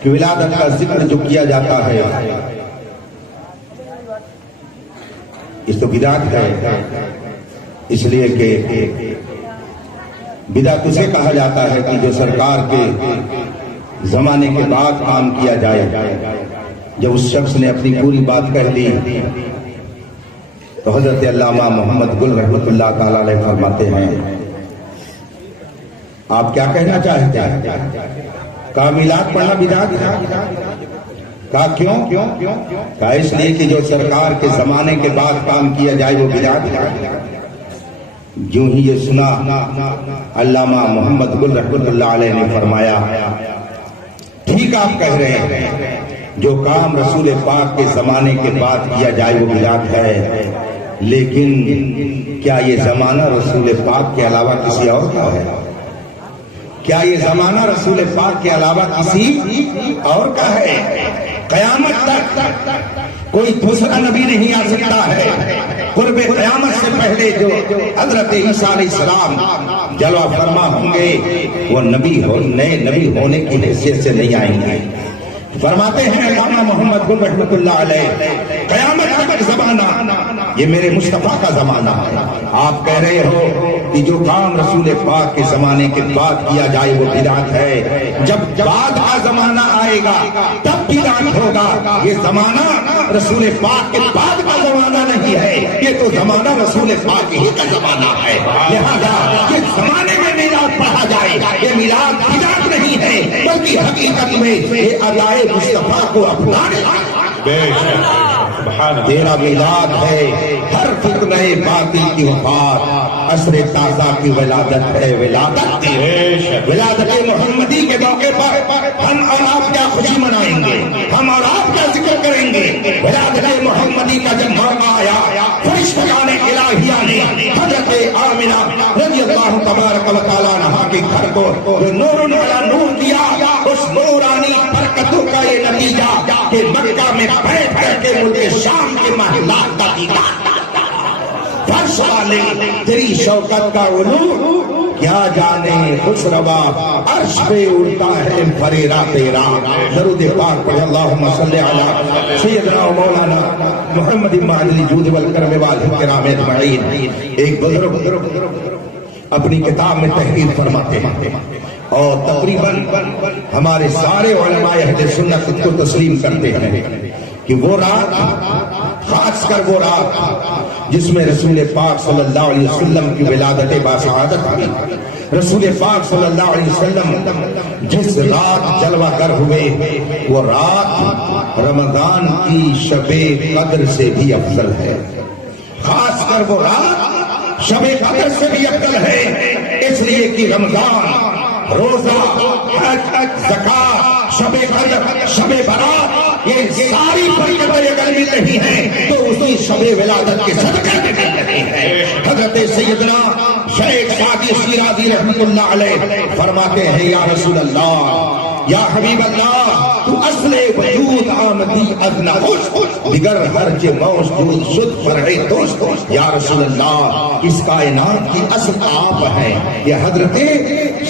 کی ولادت کا ذکر جو کیا جاتا ہے اس تو بدعت ہے، اس لیے کہ بدعت اسے کہا جاتا ہے کہ جو سرکار کے زمانے کے بعد کام کیا جائے۔ جب اس شخص نے اپنی پوری بات کہہ لی تو حضرت علامہ محمد گل رحمۃ اللہ تعالی علیہ فرماتے ہیں آپ کیا کہنا چاہتے ہیں؟ کہا میلاد پڑھنا بدعت ہے۔ کہا کیوں؟ کہا اس لیے کہ جو سرکار کے زمانے کے بعد کام کیا جائے وہ بدعت ہے۔ جو ہی یہ سنا علامہ محمد گل رحمۃ اللہ علیہ نے فرمایا ٹھیک آپ کہہ رہے ہیں، جو کام رسول پاک کے زمانے کے بعد کیا جائے وہ بدعت ہے، لیکن کیا یہ زمانہ رسول پاک کے علاوہ کسی اور کا ہے؟ کیا یہ زمانہ رسول پاک کے علاوہ کسی اور کا ہے؟ قیامت تک کوئی دوسرا نبی نہیں آ سکتا ہے۔ قرب قیامت سے پہلے جو حضرت عیسیٰ علیہ السلام جلوہ فرما ہوں گے وہ نئے نبی ہونے کی حیثیت سے نہیں آئیں گے۔ فرماتے ہیں علامہ محمد گل رحمۃ اللہ علیہ قیامت تک زمانہ یہ میرے مصطفیٰ کا زمانہ ہے۔ آپ کہہ رہے ہو کہ جو کام رسول پاک کے زمانے کے بعد کیا جائے وہ بدعت ہے، جب بعد کا زمانہ آئے گا تب بدعت ہوگا۔ یہ زمانہ رسول پاک کے بعد کا زمانہ نہیں ہے، یہ تو زمانہ رسول پاک ہی کا زمانہ ہے۔ لہذا جس زمانے میں میلاد پڑھا جائے یہ میلاد بدعت نہیں ہے، بلکہ حقیقت میں یہ ادائے مصطفیٰ کو اپنانا تیرا میلاد ہے۔ ہر فتنہ باطل کی وفات، عصر تازہ کی ولادت ہے۔ ولادت محمدی کے موقع پر ہم اور آپ کیا خوشی منائیں گے، ہم اور آپ کیا ذکر کریں گے۔ ولادت محمدی کا جب موقع آیا فرشتگان الہیہ نے حضرت آمنہ رضی اللہ تبارک و تعالیٰ عنہا کے گھر کو جو نور والا نور دیا، اس نورانی برکتوں کا یہ نتیجہ کہ مکہ میں بیٹھ کر کے ملک شام کے محلات کا دیدار فرش والے تیری شوکت کا علو کیا جانے خسروا عرش پہ اڑتا ہے فریرا تیرا۔ درود پاک پڑھ اللہم صلی علی سیدنا و مولانا محمد معدل جود والکرم والکرام اجمعین۔ ایک بزرگ اپنی کتاب میں تحریر فرماتے ہیں اور تقریباً ہمارے سارے علماء اہل سنت کو تسلیم کرتے ہیں کہ وہ رات، خاص کر وہ رات جس میں رسول پاک صلی اللہ علیہ وسلم کی ولادت باسعادت ہوئی، رسول پاک صلی اللہ علیہ وسلم جس رات جلوہ گر ہوئے، وہ رات رمضان کی شب قدر سے بھی افضل ہے۔ خاص کر وہ رات شب قدر سے بھی افضل ہے، اس لیے کہ رمضان، روزہ، حج، زکات، شب قدر، شب برات، یہ ساری برکتیں اگر مل رہی ہیں تو اسی شب ولادت کے صدقے میں مل رہی ہیں۔ حضرت سیدنا شیخ سعدی شیرازی رحمۃ اللہ علیہ فرماتے ہیں، یا رسول اللہ، یا حبیب اللہ، تو اصل وجود آمدی از نخوش، دیگر ہر چه موجود شد فرع دوست۔ یا رسول اللہ، اس کائنات کی اصل آپ ہیں۔ یہ حضرت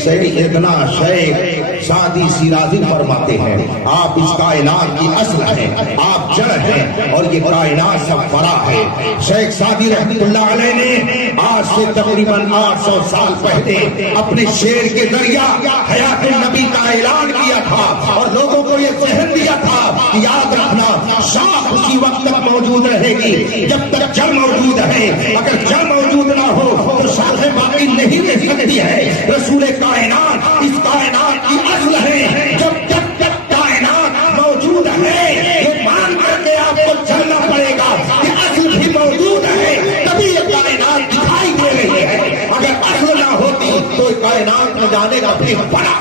سیدنا شیخ سعدی شیرازی فرماتے ہیں، آپ اس کائنات کی اصل ہیں، آپ جڑ ہیں، اور یہ کائنات سب فرع ہے۔ شیخ سعدی رحمۃ اللہ علیہ نے آج سے تقریباً 800 سال پہلے اپنے شعر کے ذریعہ حیات النبی کا اعلان کیا تھا، اور لوگوں کو یہ ذہن دیا تھا کہ یاد رکھنا، شاخ اسی وقت تک موجود رہے گی جب تک جڑ موجود ہے، اگر جڑ موجود نہ ہو تو شاخیں باقی نہیں رہ سکتی ہے۔ رسول کائنات اس کائنات کی اصل ہے، جب تک کائنات موجود ہے، یہ مان کر کے آپ کو چلنا پڑے گا کہ اصل بھی موجود ہے، تبھی یہ کائنات دکھائی دے رہی ہے۔ اگر اصل نہ ہوتی تو کائنات نہ جانے گا پھر بڑا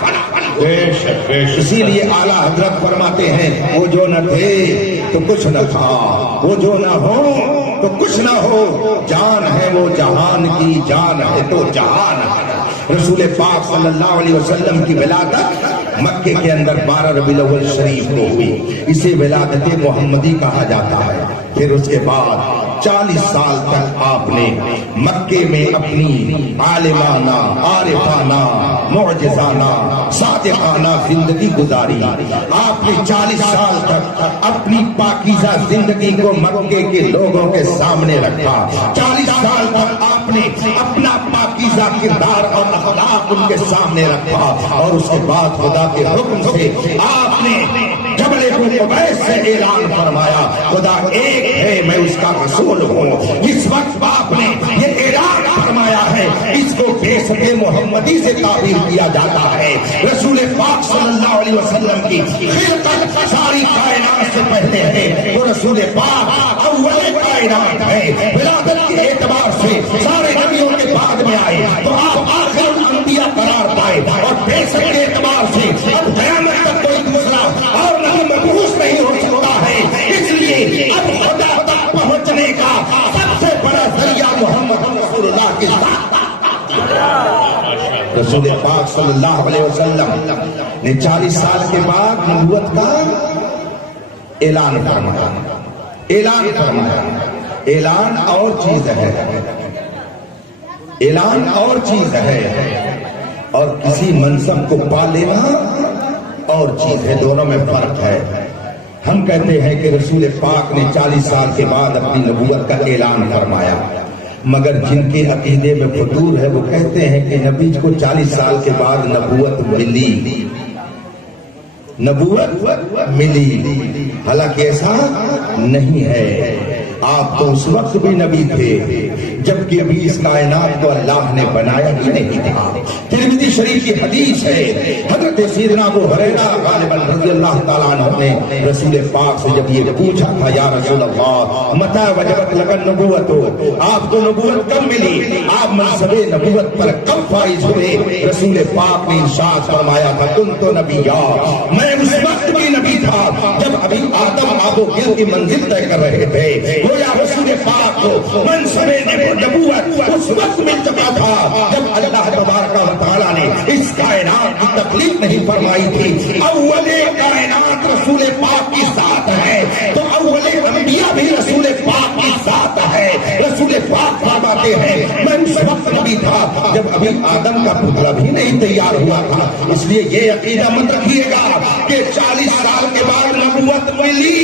اسی لیے اعلیٰ حضرت فرماتے ہیں، وہ جو نہ تھے تو کچھ نہ تھا، وہ جو نہ ہو تو کچھ نہ ہو، جان ہے وہ جہان کی، جان ہے تو جہان ہے۔ رسول پاک صلی اللہ علیہ وسلم کی ولادت مکے کے اندر 12 ربیع الاول شریف کو ہوئی، اسے ولادت محمدی کہا جاتا ہے۔ پھر اس کے بعد 40 سال تک آپ نے مکے میں اپنی عالمانہ، عارفانہ، معجزانہ، صادقانہ زندگی گزاری۔ آپ نے 40 سال تک اپنی پاکیزہ زندگی کو مکے کے لوگوں کے سامنے رکھا۔ 40 سال تک آپ نے اپنا پاکیزہ کردار اور اخلاق ان کے سامنے رکھا، اور اس کے بعد خدا کے حکم سے آپ نے جبل قبیس سے اعلان فرمایا، خدا ایک ہے، میں اس کا رسول ہوں۔ اس وقت آپ نے یہ اعلان فرمایا ہے، اس کو بیست محمدی سے تعبیر کیا جاتا ہے۔ رسول پاک صلی اللہ علیہ وسلم کی خلقت ساری کائنات سے پہلے ہے، وہ رسول پاک اول کائنات ہے۔ ولادت کے اعتبار سے سارے نبیوں کے بعد میں آئے تو آپ آخر الانبیاء قرار پائے، اور بیست کے اعتبار سے اب قیامت تک کوئی دوسرا اور نبی مبعوث نہیں ہو سکتا ہے۔ اس لیے اب خدا تک پہنچنے کا سب سے بڑا ذریعہ محمد رسول اللہ کے ساتھ۔ رسول پاک صلی اللہ علیہ وسلم نے 40 سال کے بعد نبوت کا اعلان فرمایا۔ اعلان فرمایا، اعلان اور چیز ہے، اعلان اور چیز ہے، اور کسی منصب کو پا لینا اور چیز ہے، دونوں میں فرق ہے۔ ہم کہتے ہیں کہ رسول پاک نے 40 سال کے بعد اپنی نبوت کا اعلان فرمایا، مگر جن کے عقیدے میں فتور ہے وہ کہتے ہیں کہ نبی کو 40 سال کے بعد نبوت ملی، نبوت ملی، حالانکہ ایسا نہیں ہے۔ آپ تو اس وقت بھی نبی تھے جبکہ ابھی اس کائنات کو اللہ نے بنایا ہی نہیں تھا۔ ترمذی شریف کی حدیث ہے، حضرت سیدنا ابو ہریرہ غالباً رضی اللہ تعالیٰ عنہ نے رسول پاک سے جب یہ پوچھا تھا، یا رسول اللہ متى وجبت لك النبوت، آپ کو نبوت کب ملی، آپ منصب نبوت پر کب فائز ہوئے؟ رسول پاک نے ارشاد فرمایا تھا، کنت نبیا، میں اس وقت بھی نبی تھا جب ابھی آدم آب و گل کی منزل طے کر رہے تھے۔ گویا رسول پاک کو منصب نبوت اس وقت مل چکا تھا جب اللہ تبارک و تعالیٰ نے اس کائنات کی تخلیق نہیں فرمائی تھی۔ اول کائنات رسول پاک کی ذات ہے تو اول انبیاء بھی رسول پاک کی ذات ہے۔ رسول پاک فرماتے ہیں، میں اس وقت نبی تھا جب ابھی آدم کا پتلا بھی نہیں تیار ہوا تھا۔ اس لیے یہ عقیدہ مت رکھیے گا کہ 40 سال کے بعد نبوت ملی،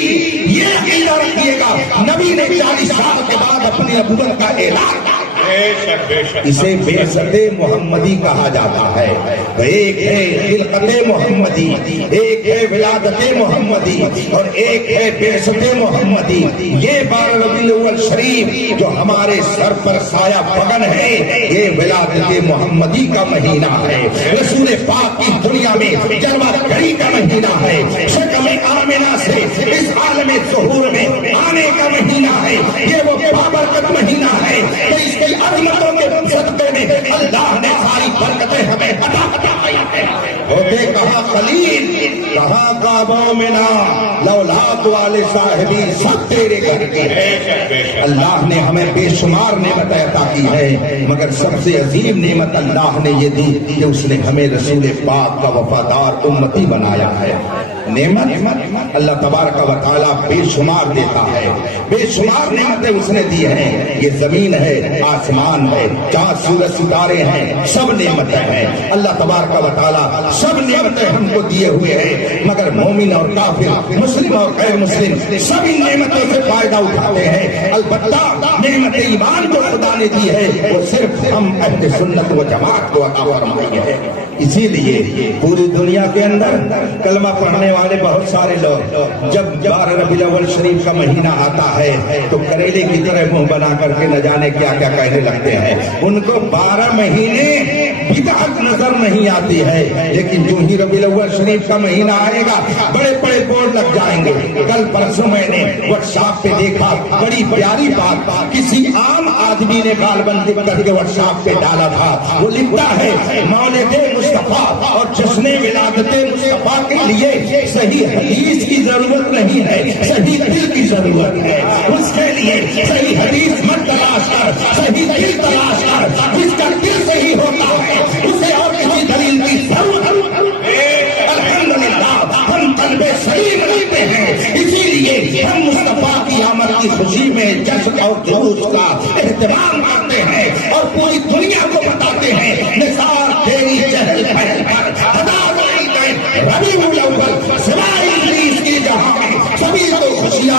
یہ عقیدہ رکھیے گا نبی نے 40 سال کے بعد اپنی نبوت کا اعلان کیا۔ اسے بعثت محمدی کہا جاتا ہے۔ تو ایک ہے خلقت محمدی، ایک ہے ولادت محمدی، اور ایک ہے بعثت محمدی۔ یہ 12 ربیع الاول شریف جو ہمارے سر پر سایہ فگن ہے، یہ ولادت محمدی کا مہینہ ہے، رسول پاک کی دنیا میں جلوہ گری کا مہینہ ہے، شکم آمنہ سے اس عالم ظہور میں آنے کا مہینہ ہے۔ یہ وہ بابرکت مہینہ ہے کہ اس کی عظمتوں کے صدقے میں اللہ نے ساری برکتیں ہمیں عطا فرمائی ہیں۔ ہوتے کہاں خلیل، کہاں کعبہ منا، لولاد والے صاحبی سب تیرے گھر کے ہیں۔ اللہ نے ہمیں بے شمار نعمت عطا کی ہے، مگر سب سے عظیم نعمت اللہ نے یہ دی کہ اس نے ہمیں رسول پاک کا وفادار امتی بنایا ہے۔ نعمت اللہ تبارک و تعالیٰ بے شمار دیتا ہے، بے شمار نعمتیں اس نے دی ہیں۔ یہ زمین ہے، آسمان ہے، چاند سورج ستارے ہیں، سب نعمتیں ہیں۔ اللہ تبارک و تعالیٰ سب نعمتیں ہم کو دیے ہوئے ہیں، مگر مومن اور کافر، مسلم اور غیر مسلم سبھی نعمتوں سے فائدہ اٹھاتے ہیں۔ البتہ نعمت ایمان جو خدا نے دی ہے وہ صرف ہم اہل سنت و جماعت کو عطا فرمائی ہے۔ اسی لیے پوری دنیا کے اندر کلمہ پڑھنے والے بہت سارے لوگ جب 12 ربیع الاول شریف کا مہینہ آتا ہے تو کریلے کی طرح منہ بنا کر کے نہ جانے کیا کیا کہنے لگتے ہیں۔ ان کو 12 مہینے بدعت نظر نہیں آتی ہے، لیکن جو ہی ربیع الاول شریف کا مہینہ آئے گا بڑے بڑے بورڈ لگ جائیں گے۔ کل پرسوں میں نے واٹس ایپ پہ دیکھا، بڑی پیاری بات، کسی عام آدمی نے گال بندی کر کے واٹس ایپ پہ ڈالا تھا۔ وہ لکھتا ہے مولد مصطفیٰ اور جشن ولادت مصطفیٰ کے لیے صحیح حدیث کی ضرورت نہیں ہے، صحیح دل کی ضرورت ہے۔ اس کے لیے صحیح حدیث مت تلاش کر، صحیح دل تلاش کر۔ جس کا دل صحیح ہوتا ہے اسے اور کسی دلیل کی ضرورت الحمدللہ ہم قلب سلیم رکھتے ہیں۔ اسی لیے ہم مصطفیٰ کی آمد کی خوشی میں جشن اور جلوس کا اہتمام کرتے ہیں اور پوری دنیا کو بتاتے ہیں نثار تیری چہل پہل پر ہزار عیدیں ربیع الاول سوائے ابلیس کی جہاں میں سبھی کو خوشیاں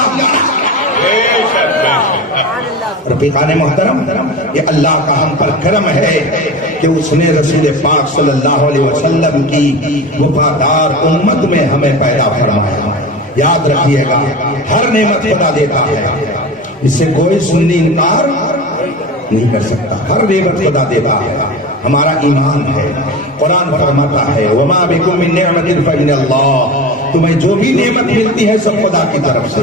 رفیقان محترم، یہ اللہ کا ہم پر کرم ہے کہ اس نے رسول پاک صلی اللہ علیہ وسلم کی وفادار امت میں ہمیں پیدا فرمایا۔ یاد رکھیے گا ہر نعمت خدا دیتا ہے، اس سے کوئی سنی انکار نہیں کر سکتا۔ ہر نعمت خدا دیتا ہے، ہمارا ایمان ہے۔ قرآن فرماتا ہے وما بکم من نعمت فمن اللہ، تمہیں جو بھی نعمت ملتی ہے سب خدا کی طرف سے،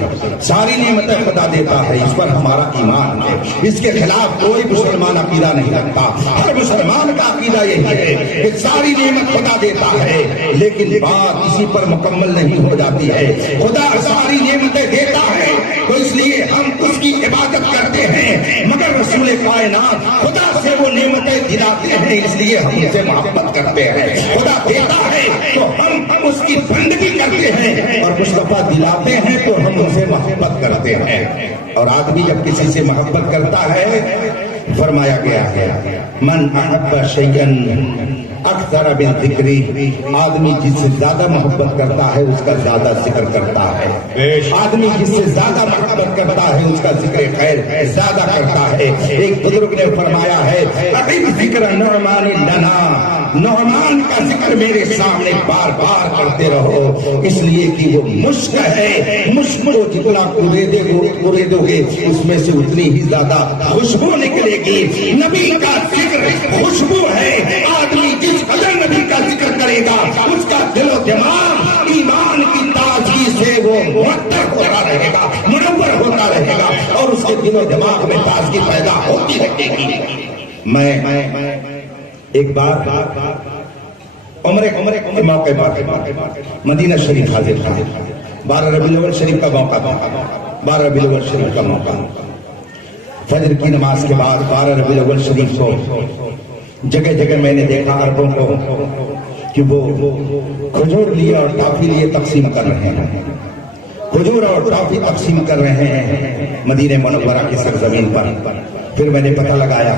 ساری نعمتیں خدا دیتا ہے، اس پر ہمارا ایمان ہے۔ اس کے خلاف کوئی مسلمان عقیدہ نہیں رکھتا۔ ہر مسلمان کا عقیدہ یہی ہے کہ ساری نعمت خدا دیتا ہے، لیکن بات اسی پر مکمل نہیں ہو جاتی ہے۔ خدا ساری نعمتیں دیتا ہے تو اس لیے ہم اس کی عبادت کرتے ہیں، مگر رسول کائنات خدا سے وہ نعمتیں دلاتے ہیں، اس لیے ہم اسے محبت کرتے ہیں۔ خدا دیتا ہے تو ہم اس کی بندگی کرتے ہیں، اور مصطفیٰ دلاتے ہیں تو ہم اسے محبت کرتے ہیں۔ اور آدمی جب کسی سے محبت کرتا ہے، فرمایا گیا ہے من احب شیئا اکثر من ذکری، آدمی جس سے زیادہ محبت کرتا ہے اس کا زیادہ ذکر کرتا ہے، آدمی جس سے زیادہ محبت کرتا ہے اس کا ذکر خیر زیادہ کرتا ہے۔ ایک بزرگ نے فرمایا ہے احب ذکر نعمان لنا، نعمان کا ذکر میرے سامنے بار بار کرتے رہو، اس لیے کہ وہ مشک ہے، مشک کو جتنا کوریدو گے اس میں سے اتنی ہی زیادہ خوشبو نکلے گی۔ نبی کا ذکر خوشبو ہے، آدمی جس قدر نبی کا ذکر کرے گا اس کا دل و دماغ ایمان کی تازگی سے وہ معطر ہوتا رہے گا، منور ہوتا رہے گا، اور اس کے دل و دماغ میں تازگی پیدا ہوتی رہے گی۔ میں ایک بار عمرے کے موقع پر مدینہ شریف حاضر تھا۔ 12 ربیع الاول شریف کا موقع تھا، 12 ربیع الاول شریف کا موقع، فجر کی نماز کے بعد 12 ربیع الاول شریف کو جگہ جگہ میں نے دیکھا عربوں کو کہ وہ کھجور لیے اور ٹافی لیے تقسیم کر رہے ہیں، کھجور اور ٹافی تقسیم کر رہے ہیں مدینہ منورہ کی سرزمین پر۔ پھر میں نے پتہ لگایا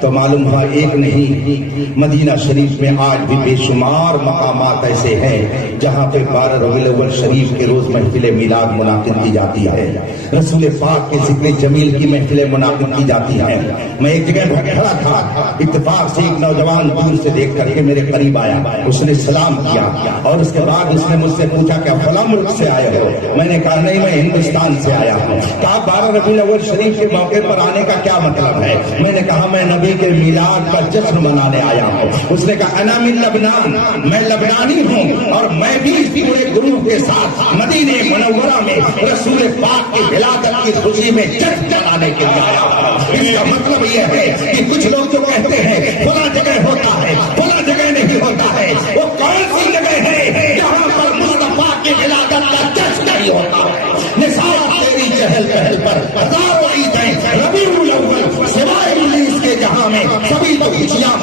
تو معلوم ہوا ایک نہیں، مدینہ شریف میں آج بھی بے شمار مقامات ایسے ہیں جہاں پہ 12 ربیع الاول شریف کے روز محفل میلاد منعقد کی جاتی ہے، رسول پاک کے ذکر جمیل کی محفلیں منعقد کی جاتی ہیں۔ میں ایک جگہ کھڑا تھا، اتفاق سے ایک نوجوان دور سے دیکھ کر کے میرے قریب آیا، اس نے سلام کیا اور اس کے بعد اس نے مجھ سے پوچھا کہ فلاں ملک سے آئے ہو؟ میں نے کہا نہیں، میں ہندوستان سے آیا ہوں۔ کہا 12 ربیع الاول شریف کے موقع پر آنے کا کیا مطلب ہے؟ میں نے کہا میں نبی کے میلاد کا جشن منانے آیا ہوں۔ اس نے کہا انا من لبنان، میں لبنانی ہوں اور میں بھی اس پورے گروپ کے ساتھ مدینہ منورہ میں رسول پاک کی ولادت کی خوشی میں جشن منانے کے لیے آیا ہوں۔ اس کا مطلب یہ ہے کہ کچھ لوگ جو کہتے ہیں فلاں جگہ ہوتا ہے فلاں جگہ نہیں ہوتا ہے، وہ کون سی جگہ ہے جہاں پر مصطفیٰ کی ولادت کا جشن نہیں ہوتا ہے؟ نثار تیری چہل پہل پر ہزاروں عیدیں ربیع الاول سوائے ابلیس کے جہاں میں سبھی تو خوشیاں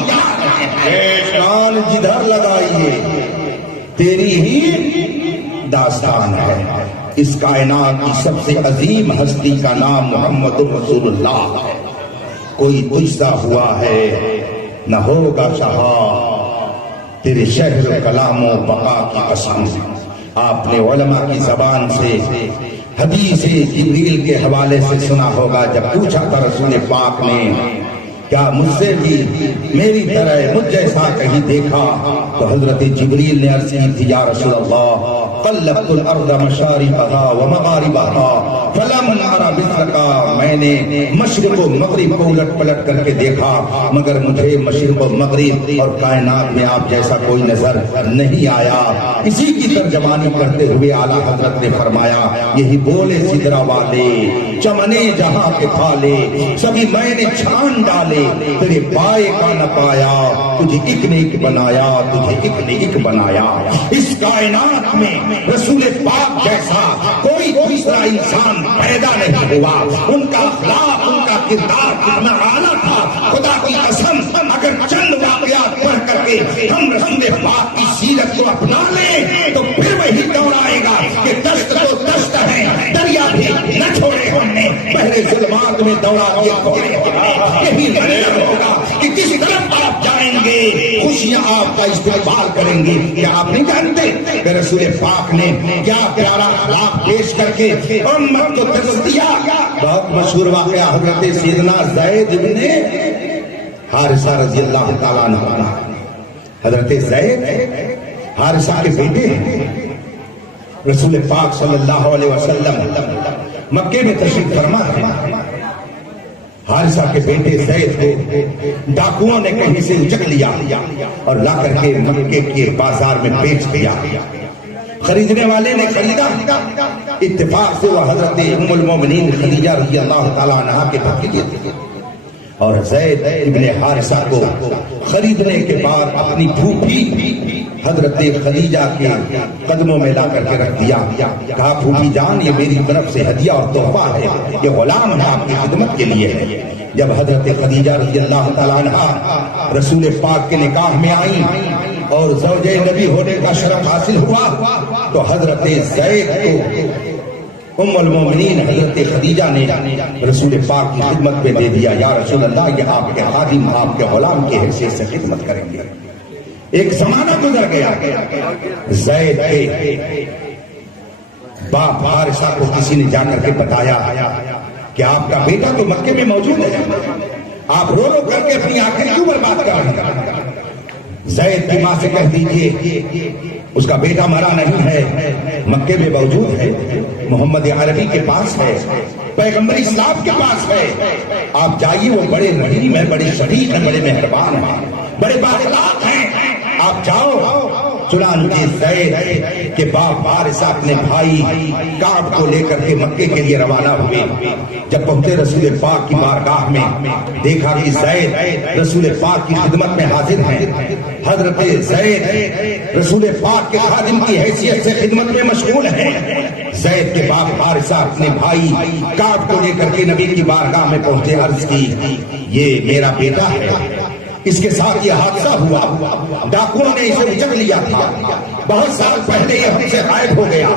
کان جدھر لگائیے تیری ہی داستان ہے۔ اس کائنات کی سب سے عظیم ہستی کا نام محمد رسول اللہ ہے۔ کوئی تجھسا ہوا ہے نہ ہوگا شہا، تیرے شہر کلام و بقا کی قسم۔ آپ نے علماء کی زبان سے حدیث جبریل کے حوالے سے سنا ہوگا، جب پوچھا تھا رسول پاک نے کیا مجھ سے بھی میری طرح مجھ جیسا کہیں دیکھا؟ تو حضرت جبریل نے عرض کی تھی یا رسول اللہ قلبت الارض مشارقها ومغاربها فلم ارى مثلك، میں نے مشرق و مغرب کو الٹ پلٹ کر کے دیکھا مگر مجھے مشرق و مغرب اور کائنات میں آپ جیسا کوئی نظر نہیں آیا۔ اسی کی ترجمانی کرتے ہوئے اعلیٰ حضرت نے فرمایا یہی بولے سدرا والے چمنے جہاں کے پھالے سبھی میں نے چھان ڈالے، تیرے پائے کا نہ پایا، تجھے ایک نے ایک بنایا، تجھے ایک نے ایک بنایا۔ اس کائنات میں رسول پاک جیسا کوئی دوسرا انسان پیدا نہیں ہوا۔ ان کا اخلاق، ان کا کردار کتنا اعلیٰ تھا، خدا کی قسم اگر چند واقعات پڑھ کر کے ہم رسول پاک کی سیرت کو اپنا لیں تو پھر وہی دور آئے گا کہ دست تو دست ہے، دریا بھی نہ چھوڑے ہم نے، پہلے ظلمات میں دوڑا کے چھوڑے ہم نے۔ یہی مطلب ہوگا کہ کس طرف آپ جائیں گے خوشیاں آپ کا استقبال کریں گے۔ کیا آپ نہیں جانتے کہ رسول پاک نے کیا پیارا اخلاق پیش کر کے امت کو درس دیا؟ بہت مشہور واقعہ حضرت سیدنا زید بن حارثہ رضی اللہ تعالیٰ عنہ، حضرت زید حارثہ کے بیٹے ہیں۔ رسول پاک صلی اللہ علیہ وسلم مکے میں تشریف فرما ہے۔ حارثہ کے بیٹے زید کو ڈاکوؤں نے کہیں سے اچک لیا اور لا کر کے مکے کے بازار میں بیچ دیا۔ خریدنے والے نے خریدا، اتفاق سے وہ حضرت ام المومنین خدیجہ رضی اللہ تعالیٰ عنہا کے بھتیجے تھے، اور زید ابن حارثہ کو خریدنے کے بعد اپنی پھوپھی حضرت خدیجہ کے قدموں میں لا کر کے رکھ دیا۔ کہا پھوپھی جان یہ میری طرف سے ہدیہ اور تحفہ ہے، یہ غلام ہے آپ کی خدمت کے لیے ہے۔ جب حضرت خدیجہ رضی اللہ تعالیٰ عنہا رسول پاک کے نکاح میں آئیں اور زوجہ نبی ہونے کا شرف حاصل ہوا تو حضرت زید کو ام المومنین حضرت خدیجہ نے رسول پاک کی خدمت میں دے دیا۔ یا رسول اللہ یہ آپ کے خادم، آپ کے غلام کی حیثیت سے خدمت کریں گے۔ ایک زمانہ گزر گیا، زید کے باپ حارثہ کو کسی نے جا کر کے بتایا کہ آپ کا بیٹا تو مکے میں موجود ہے، آپ رو رو کر کے اپنی آنکھیں کیوں برباد کر رہے ہیں؟ زید کی ماں سے کہہ دیجئے اس کا بیٹا مرا نہیں ہے، مکے میں موجود ہے، محمد عربی کے پاس ہے، پیغمبر اسلام کے پاس ہے، آپ جائیے، وہ بڑے رحیم ہیں، بڑے شفیق ہیں، بڑے مہربان ہیں، بڑے بااخلاق ہیں، آپ جاؤ۔ چنانچہ زید کے باپ حارثہ اپنے بھائی کعب کو لے کر کے مکے کے لیے روانہ ہوئے۔ جب پہنچے رسول پاک کی بارگاہ میں دیکھا کہ زید رسول پاک کی خدمت میں حاضر ہیں۔ حضرت زید رسول پاک کے خادم کی حیثیت سے خدمت میں مشغول ہیں۔ زید کے باپ حارثہ اپنے بھائی کعب کو لے کر کے نبی کی بارگاہ میں پہنچے، عرض کی یہ میرا بیٹا ہے، اس کے ساتھ یہ حادثہ ہوا، ڈاکوؤں نے اسے اچک لیا تھا، بہت سال پہلے یہ ہم سے غائب ہو گیا۔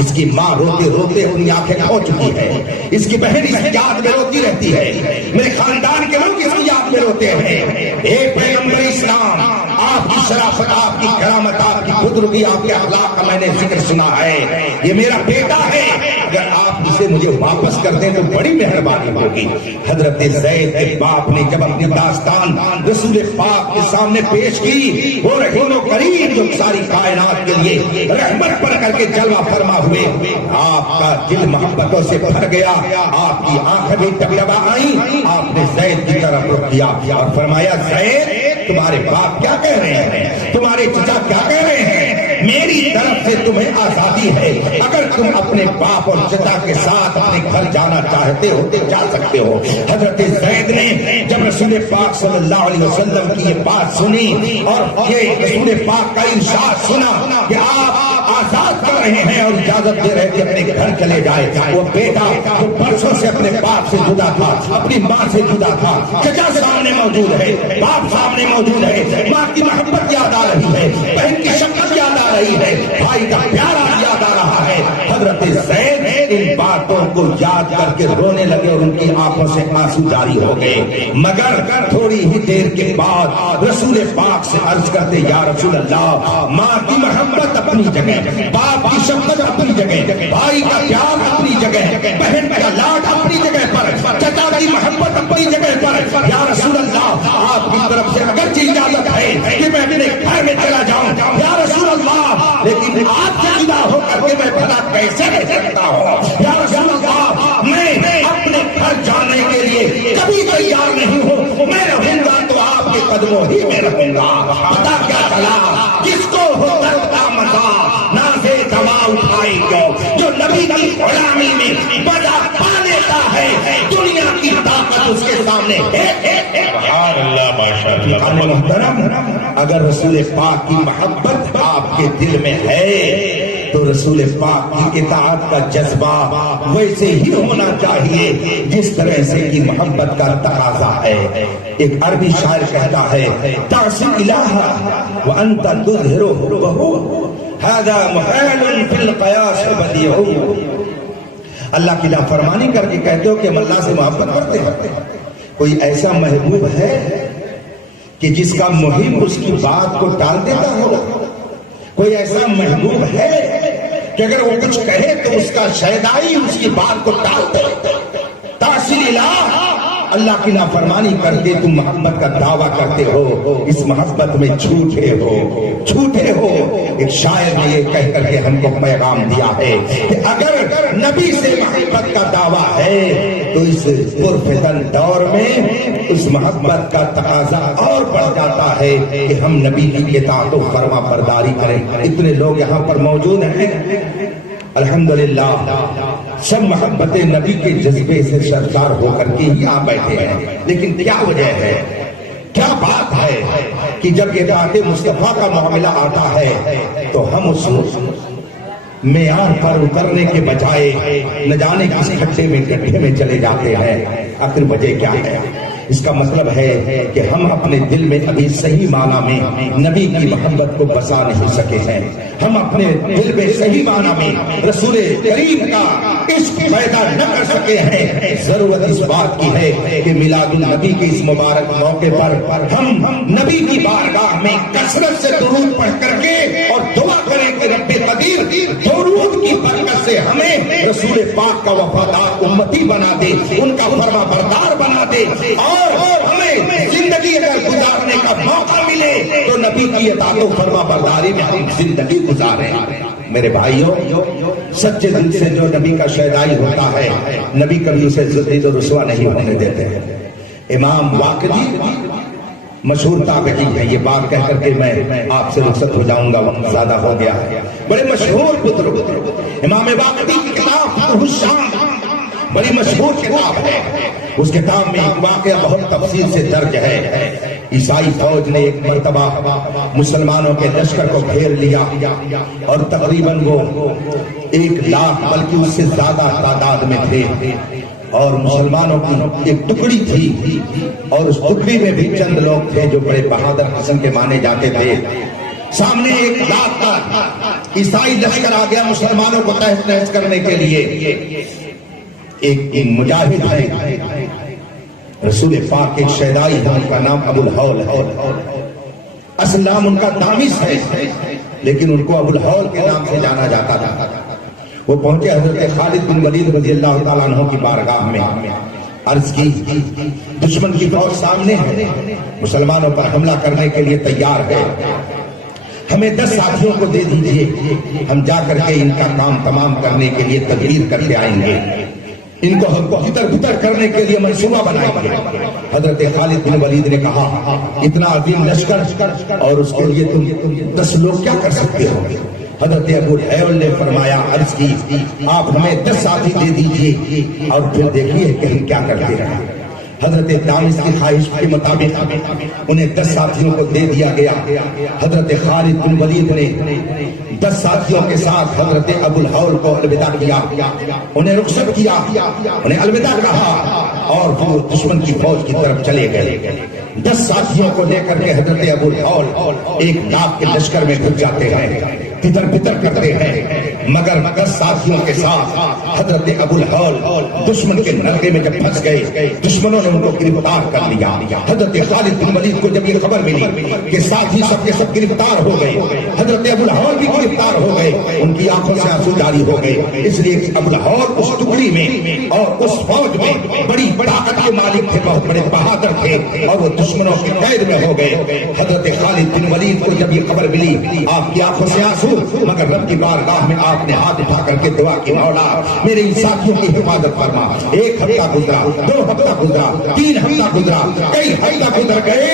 اس کی ماں روتے روتے اپنی آنکھیں کھو چکی ہے، اس کی بہن اس یاد میں روتی رہتی ہے، میرے خاندان کے لوگ اس کی یاد کے روتے ہیں۔ اے پیغمبر اسلام، آپ کی شرافت، آپ کی کرامت، آپ کی بزرگی، آپ کے اخلاق کا میں نے ذکر سنا ہے، یہ میرا بیٹا ہے، اگر آپ اسے مجھے واپس کر دیں تو بڑی مہربانی ہوگی۔ حضرت زید کے باپ نے جب اپنی داستان رسول پاک کے سامنے پیش کی، وہ رحیم و کریم جو ساری کائنات کے لیے رحمت بن کر کے جلوہ فرما ہوئے، آپ کا دل محبتوں سے بھر گیا، آپ کی آنکھیں بھی ٹپٹپا آئیں، آپ نے زید کی طرف رخ کیا اور فرمایا زید تمہارے باپ کیا کہہ رہے ہیں، تمہارے چچا کیا کہہ رہے ہیں، میری طرف سے تمہیں آزادی ہے، اگر تم اپنے باپ اور چچا کے ساتھ اپنے گھر جانا چاہتے ہو تو جا سکتے ہو۔ حضرت زید نے جب رسول پاک صلی اللہ علیہ وسلم کی یہ بات سنی اور یہ رسول پاک کا ارشاد سنا کہ آپ آزاد کر رہے ہیں اور اجازت دے رہے کہ اپنے گھر چلے جائے، وہ بیٹا جو برسوں سے اپنے باپ سے جدا تھا، اپنی ماں سے جدا تھا، چچا سامنے موجود ہے، باپ سامنے موجود ہے، ماں کی محبت یاد آ رہی ہے، بہن کی شفقت یاد آ رہی ہے، بھائی کا پیار یاد آ رہا ہے۔ حضرت زید ان باتوں کو یاد کر کے رونے لگے اور ان کی آنکھوں سے آنسو جاری ہو گئے، مگر تھوڑی ہی دیر کے بعد رسول پاک سے عرض کرتے یا رسول اللہ، ماں کی محبت اپنی جگہ، باپ کی شفقت اپنی جگہ، بھائی کا پیار اپنی جگہ، بہن کا لاڈ اپنی جگہ پر، چچا کی محبت اپنی جگہ پر، یا رسول اللہ آپ کی طرف سے اگرچہ اجازت ہے کہ میں اپنے گھر میں چلا جاؤں، یا رسول اللہ لیکن آپ سے جدا ہو کر کے میں بھلا کیسے رہ سکتا ہوں، یا رسول اللہ میں اپنے گھر جانے کے لیے کبھی تیار نہیں ہوں، میں رہوں گا تو آپ کے قدموں ہی میں رہوں گا۔ پتا کیا چلا، جس کو ہو درد کا مزہ نازے دوا اٹھائی کیوں، جو نبی کی غلامی میں مزہ پا لیتا ہے، دنیا کی طاقت اس کے سامنے ہے۔ سبحان اللہ، ماشاء اللہ۔ محترم، اگر رسول پاک کی محبت آپ کے دل میں ہے تو رسول پاک کی اطاعت کا جذبہ ویسے ہی ہونا چاہیے جس طرح سے کی محبت کا تقاضا ہے۔ ایک عربی شاعر کہتا ہے تعصی الہ وانت تظہر حبہ ھذا محال فی القیاس بدیع۔ اللہ کی نافرمانی کر کے کہتے ہو کہ ہم اللہ سے محبت کرتے ہیں، کوئی ایسا محبوب ہے کہ جس کا محب اس کی بات کو ٹال دیتا ہو؟ کوئی ایسا محبوب ہے کہ اگر وہ کچھ کہے تو اس کا شیدائی اس کی بات کو ٹال دے؟ تعصی الہ، اللہ کی نافرمانی کر کے تم محبت کا دعویٰ کرتے ہو، اس محبت میں جھوٹے ہو۔ ایک شاعر نے یہ کہہ کر کے ہم کو پیغام دیا ہے کہ اگر نبی سے محبت کا دعویٰ ہے تو اس پرفتن دور میں اس محبت کا تقاضا اور بڑھ جاتا ہے کہ ہم نبی کی اطاعت و فرما برداری کریں۔ اتنے لوگ یہاں پر موجود ہیں، الحمدللہ سب محبت نبی کے جذبے سے سرشار ہو کر کے یہاں بیٹھے ہیں، لیکن کیا وجہ ہے، کیا بات ہے کہ جب اطاعت مصطفیٰ کا معاملہ آتا ہے تو ہم اس معیار پر اترنے کے بجائے نہ جانے کس کھڈے میں گڈھے میں چلے جاتے ہیں؟ آخر وجہ کیا ہے؟ اس کا مطلب ہے کہ ہم اپنے دل میں ابھی صحیح معنی میں نبی کی محبت کو بسا نہیں سکے ہیں، ہم اپنے دل میں صحیح معنی میں رسول کریم کا عشق پیدا نہ کر سکے ہیں۔ ضرورت اس بات کی ہے کہ میلاد النبی کے اس مبارک موقع پر ہم نبی کی بارگاہ میں کثرت سے درود پڑھ کر کے اور دعا کریں کہ رب قدیر درود کی برکت سے ہمیں رسول پاک کا وفادار امتی بنا دے، ان کا فرما بردار بنا دے، اور ہمیں زندگی اگر گزارنے کا موقع ملے تو نبی کی اطاعت و فرما برداری میں ہم زندگی گزاریں۔ میرے بھائیوں، سچے دل سے جو نبی کا شیدائی ہوتا ہے نبی کبھی اسے ذلیل و رسوا نہیں ہونے دیتے ہیں۔ امام واقدی مشہور تابعی ہے، یہ بات کہہ کر کے میں آپ سے رخصت ہو جاؤں گا، وقت زیادہ ہو گیا ہے۔ بڑے مشہور بزرگ امام واقدی کی کتاب فتح الشام بڑی مشہور کتاب ہے، اس کتاب میں ایک واقعہ بہت تفصیل سے درج ہے۔ عیسائی فوج نے ایک مرتبہ مسلمانوں کے لشکر کو گھیر لیا اور تقریباً وہ 1 لاکھ بلکہ اس سے زیادہ تعداد میں تھے، اور مسلمانوں کی ایک ٹکڑی تھی اور اس ٹکڑی میں بھی چند لوگ تھے جو بڑے بہادر قسم کے مانے جاتے تھے۔ سامنے 1 لاکھ کا عیسائی لشکر آ گیا مسلمانوں کو تہس نہس کرنے کے لیے۔ ایک مجاہد ہے رسول پاک ایک شیدائی ہے، ان کا نام ابو الہول ہے، اصل نام ان کا دامس ہے، لیکن ان کو ابو الہول کے نام سے جانا جاتا تھا۔ وہ پہنچے حضرت خالد بن ولید رضی اللہ تعالیٰ عنہ کی بارگاہ میں، عرض کی دشمن کی فوج سامنے ہے، مسلمانوں پر حملہ کرنے کے لیے تیار ہے، ہمیں 10 ساتھیوں کو دے دیجئے، ہم جا کر کے ان کا کام تمام کرنے کے لیے تدبیر کر کے آئیں گے، ان کو ہم کو بتر کرنے کے لیے منصوبہ بنائیں گے۔ حضرت خالد بن ولید نے کہا اتنا عظیم لشکر اور اس کے لیے تم 10 لوگ کیا کر سکتے ہو؟ حضرت ابو الہول نے فرمایا، عرض کی آپ ہمیں 10 ساتھی دے دیجئے اور پھر دیکھیے کہ ہم کیا کرتے رہیں۔ حضرت دامس کی خواہش کے مطابق انہیں 10 ساتھیوں کو دے دیا گیا۔ حضرت خالد بن ولید نے 10 ساتھیوں کے ساتھ حضرت ابو الہول کو الوداع کیا، انہیں رخصت کیا، انہیں الوداع کہا اور وہ دشمن کی فوج کی طرف چلے گئے۔ 10 ساتھیوں کو لے کر کے حضرت ابو الہول ایک لاکھ کے لشکر میں گھس جاتے ہیں، تتر بتر کرتے ہیں، مگر 10 ساتھیوں کے ساتھ حضرت ابو الہول دشمن کے نرغے میں جب پھنس گئے، دشمنوں نے ان کو گرفتار کر لیا۔ حضرت خالد بن ولید کو جب یہ خبر ملی کہ ساتھی سب کے سب گرفتار ہو گئے، حضرت ابو الہول بھی گرفتار ہو گئے، ان کی آنکھوں سے آنسو جاری ہو گئے، اس لیے کہ ابو الہول اس ٹکڑی میں اور اس فوج میں بڑی طاقت کے مالک تھے، بہت بڑے بہادر تھے، اور وہ دشمنوں کی قید میں ہو گئے۔ حضرت خالد بن ولید کو جب یہ خبر ملی، آپ کی آنکھوں سے آنسو، مگر رب کی بارگاہ میں آپ نے ہاتھ اٹھا کر کے دعا کی، مولا میرے ان ساتھیوں کی حفاظت فرما۔ 1 ہفتہ گزرا، 2 ہفتہ گزرا، 3 ہفتہ گزرا، کئی ہفتہ گزر گئے،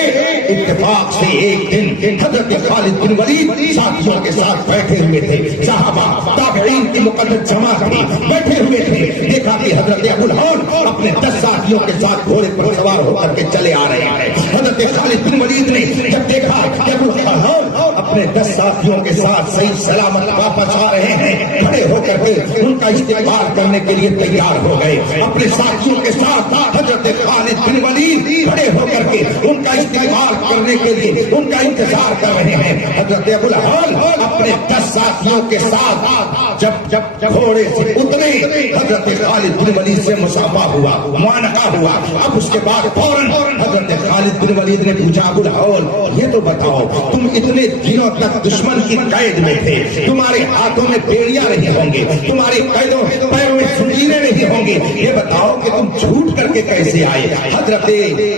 اتفاق سے ایک دن حضرت خالد بن ولید ساتھیوں کے ساتھ بیٹھے ہوئے تھے، صحابہ تابعین کی مقدس جماعت بھی بیٹھے ہوئے تھے، دیکھا کہ حضرت ابو الہول اپنے 10 ساتھیوں کے ساتھ گھوڑے پر سوار ہو کر کے چلے آ رہے ہیں۔ حضرت خالد بن ولید نے جب دیکھا کہ ابو الہول اپنے 10 ساتھیوں کے ساتھ صحیح سلامت واپس آ رہے ہیں، کھڑے ہو کر کے ان کا استقبال کرنے کے لیے تیار ہو گئے۔ اپنے ساتھیوں کے ساتھ حضرت خالد بن ولید کھڑے ہو کر کے ان کا استقبال کرنے کے لیے ان کا انتظار کر رہے ہیں۔ حضرت ابو الہول اپنے 10 ساتھیوں کے ساتھ جب گھوڑے سے اترے، حضرت خالد بن ولید سے مصافحہ ہوا، معانقہ ہوا۔ اب اس کے بعد فوراً حضرت خالد بن ولید نے پوچھا، ابو الہول یہ تو بتاؤ، تم اتنے دنوں تک دشمن کی قید میں تھے، تمہارے ہاتھوں میں بیڑیاں نہیں ہوں گے، تمہاری قیدوں پیروں میں زنجیریں نہیں ہوں گی، یہ بتاؤ کہ تم جھوٹ کر کے کیسے آئے؟ حضرت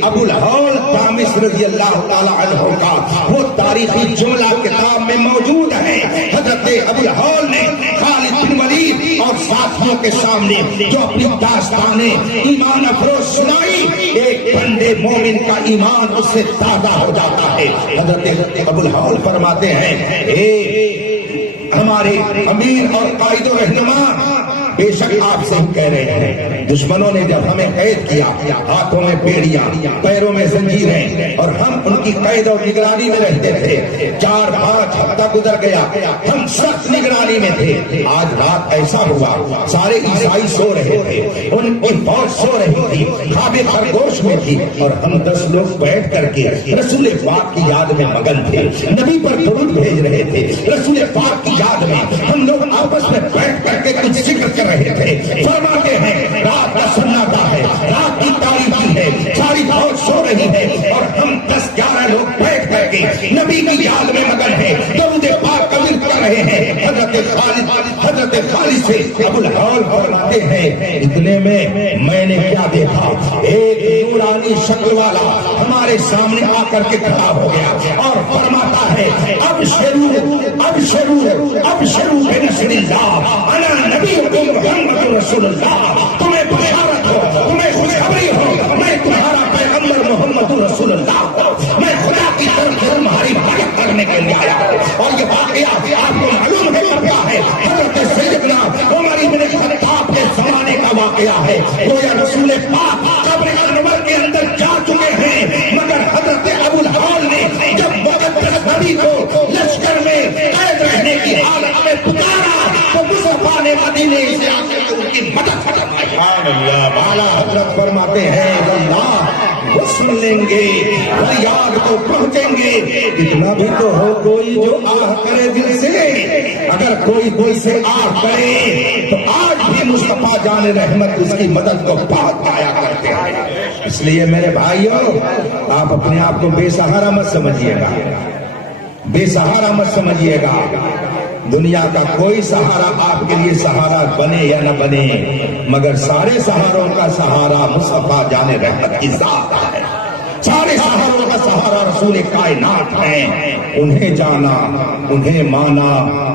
ابو الہول دامس رضی اللہ تعالی عنہ کا وہ تاریخی جملہ کتاب میں موجود ہے۔ حضرت ابو الہول نے خالد بن ولید اور ساتھیوں کے سامنے جو اپنی داستانیں ایمان افروز سنائی، ایک بندے مومن کا ایمان اس سے تازہ ہو جاتا ہے۔ حضرت ابو الہول فرماتے ہیں، ہمارے امیر اور قائد و رہنما، بے شک آپ سے کہہ رہے ہیں، دشمنوں نے جب ہمیں قید کیا، ہاتھوں میں بیڑیاں، پیروں میں زنجیریں، اور ہم ان کی قید اور نگرانی میں رہتے تھے، 4-5 ہفتہ گزر گیا، ہم سخت نگرانی میں تھے۔ آج رات ایسا ہوا، سارے عیسائی سو رہے تھے، ان کی فوج سو رہی تھی، خواب خرگوش میں تھی، اور ہم 10 لوگ بیٹھ کر کے رسول پاک کی یاد میں مگن تھے، نبی پر درود بھیج رہے تھے، رسول پاک کی یاد میں ہم لوگ آپس میں بیٹھ کر کے کچھ ذکر کر رہے تھے۔ فرماتے ہیں رات کا سناٹا ہے، رات کی تاریکی ہے، ساری فوج سو رہی ہے، اور ہم 10-11 لوگ بیٹھ کر کے نبی کی یاد میں مگن ہیں، درود پاک کا ورد کر رہے ہیں۔ حضرت خالد سے ابو الہول فرماتے ہیں، اتنے میں نے کیا دیکھا، ایک نورانی شکل والا ہمارے سامنے آ کر کے کھڑا ہو گیا اور فرماتا ہے، اب شروع بنصر اللہ، انا نبیکم محمد رسول اللہ، تمہیں بشارت ہو، تمہیں خوشخبری ہو، میں تمہارا پیغمبر محمد رسول اللہ ہوں، میں خدا کی طرف سے تمہاری مدد کرنے کے لیے آیا ہوں۔ اور یہ واقعہ آپ کو معلوم ہے کیا ہے؟ حضرت سیدنا عمر بن خطاب کے زمانے کا واقعہ ہے۔ وہ یا رسول پاک قبر انور کے اندر جا چکے ہیں، مگر حضرت ابو الہول نے جب مقدس نبی کو لشکر میں قید رہنے کی حالت میں پکارا تو مصطفیٰ نے مدینے سے آ کر ان کی مدد فرمائی۔ اعلیٰ حضرت فرماتے ہیں، اللہ سن لیں گے، فریاد کو پہنچیں گے۔ اتنا بھی تو ہو کوئی جو آہ کرے دل سے، اگر کوئی دل سے آہ کرے تو آج بھی مصطفیٰ جان رحمت اس کی مدد کو بہت پایا کرتے ہیں۔ اس لیے میرے بھائیوں، آپ اپنے آپ کو بے سہارا مت سمجھیے گا، بے سہارا مت سمجھیے گا۔ دنیا کا کوئی سہارا آپ کے لیے سہارا بنے یا نہ بنے، مگر سارے سہاروں کا سہارا مصطفیٰ جان رحمت کی ذات ہے۔ سارے سہاروں کا سہارا رسول کائنات ہیں۔ انہیں جانا، انہیں مانا،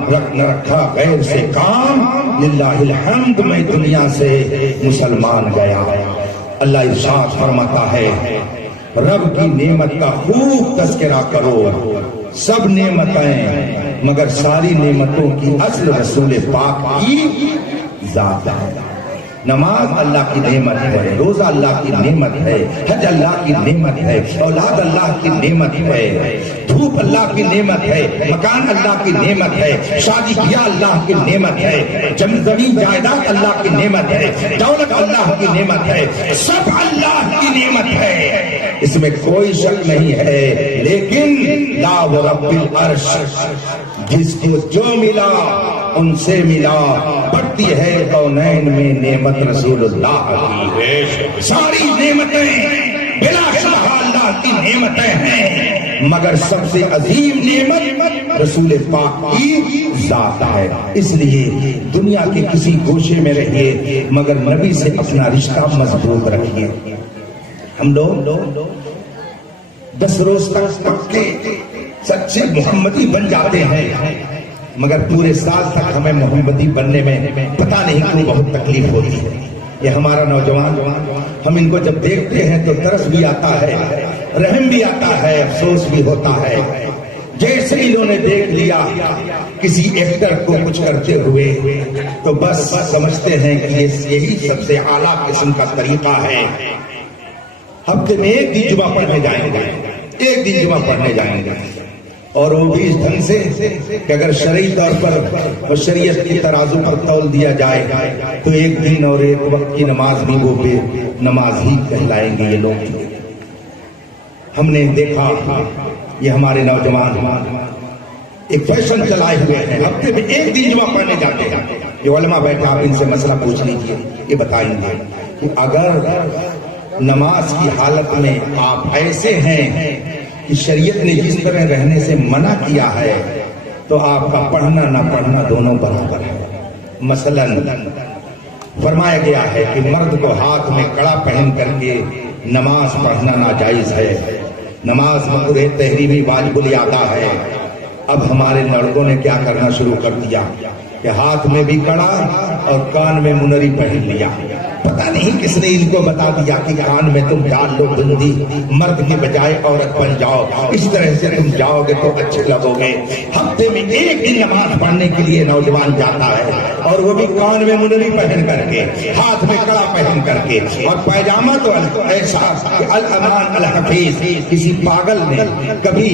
نہ رکھا غیر سے کام، للہ الحمد میں دنیا سے مسلمان گیا۔ اللہ ارشاد فرماتا ہے، رب کی نعمت کا خوب تذکرہ کرو، سب نعمتیں مگر ساری نعمتوں کی اصل رسول پاک کی ذات ہے۔ نماز اللہ کی نعمت ہے، روزہ اللہ کی نعمت ہے، حج اللہ کی نعمت ہے، اولاد اللہ کی نعمت ہے، دھوپ اللہ کی نعمت ہے، مکان اللہ کی نعمت ہے، شادی بیاہ اللہ کی نعمت ہے، زمین جائیداد اللہ کی نعمت ہے، دولت اللہ کی نعمت ہے، سب اللہ کی نعمت ہے، اس میں کوئی شک نہیں ہے۔ لیکن لا ورب العرش، جس کو جو ملا ان سے ملا، بڑھتی ہے کونین میں نعمت رسول اللہ کی۔ ساری نعمتیں بلا شبہ اللہ کی نعمتیں ہیں، مگر سب سے عظیم نعمت رسول پاک کی ذات ہے۔ اس لیے دنیا کے کسی گوشے میں رہیے مگر نبی سے اپنا رشتہ مضبوط رکھیے۔ ہم لوگ 10 روز تک پکے سچے محمدی بن جاتے ہیں، مگر پورے سال تک ہمیں محمدی بننے میں پتہ نہیں کیوں بہت تکلیف ہوتی ہے۔ یہ ہمارا نوجوان، ہم ان کو جب دیکھتے ہیں تو ترس بھی آتا ہے، رحم بھی آتا ہے، افسوس بھی ہوتا ہے۔ جیسے انہوں نے دیکھ لیا کسی ایکٹر کو کچھ کرتے ہوئے تو بس سمجھتے ہیں کہ یہی سب سے اعلیٰ قسم کا طریقہ ہے۔ ہفتے میں ایک دن جمعہ پڑھنے جائیں گے، ایک دن جمعہ پڑھنے جائیں گے، اور وہ بھی اس ڈھنگ سے کہ اگر شرعی طور پر شریعت کی ترازو پر تول دیا جائے تو ایک دن اور ایک وقت کی نماز بھی وہ بے نماز ہی کہلائیں گے یہ لوگ۔ ہم نے دیکھا یہ ہمارے نوجوان ایک فیشن چلائے ہوئے ہیں، ہفتے میں ایک دن جمعہ پڑھنے جاتے ہیں۔ یہ علماء بیٹھے، آپ ان سے مسئلہ پوچھ لیجیے، یہ بتائیں گے کہ اگر نماز کی حالت میں آپ ایسے ہیں کہ شریعت نے جس طرح رہنے سے منع کیا ہے تو آپ کا پڑھنا نہ پڑھنا دونوں برابر ہے۔ مثلا فرمایا گیا ہے کہ مرد کو ہاتھ میں کڑا پہن کر کے نماز پڑھنا ناجائز ہے، نماز مکروہ تحریمی واجب الادا ہے۔ اب ہمارے لڑکوں نے کیا کرنا شروع کر دیا کہ ہاتھ میں بھی کڑا اور کان میں منری پہن لیا۔ پتہ نہیں کس نے ان کو بتا دیا کہ کان میں تم ڈال لو بندی، مرد کے بجائے عورت بن جاؤ، اس طرح سے تم جاؤ گے تو اچھے لگو گے۔ ہفتے میں ایک دن نماز پڑھنے کے لیے نوجوان جاتا ہے، اور وہ بھی کان میں منری پہن کر کے، ہاتھ میں کڑا پہن کر کے، اور پیجامہ تو ایسا الامان الحفیظ۔ کسی پاگل نے کبھی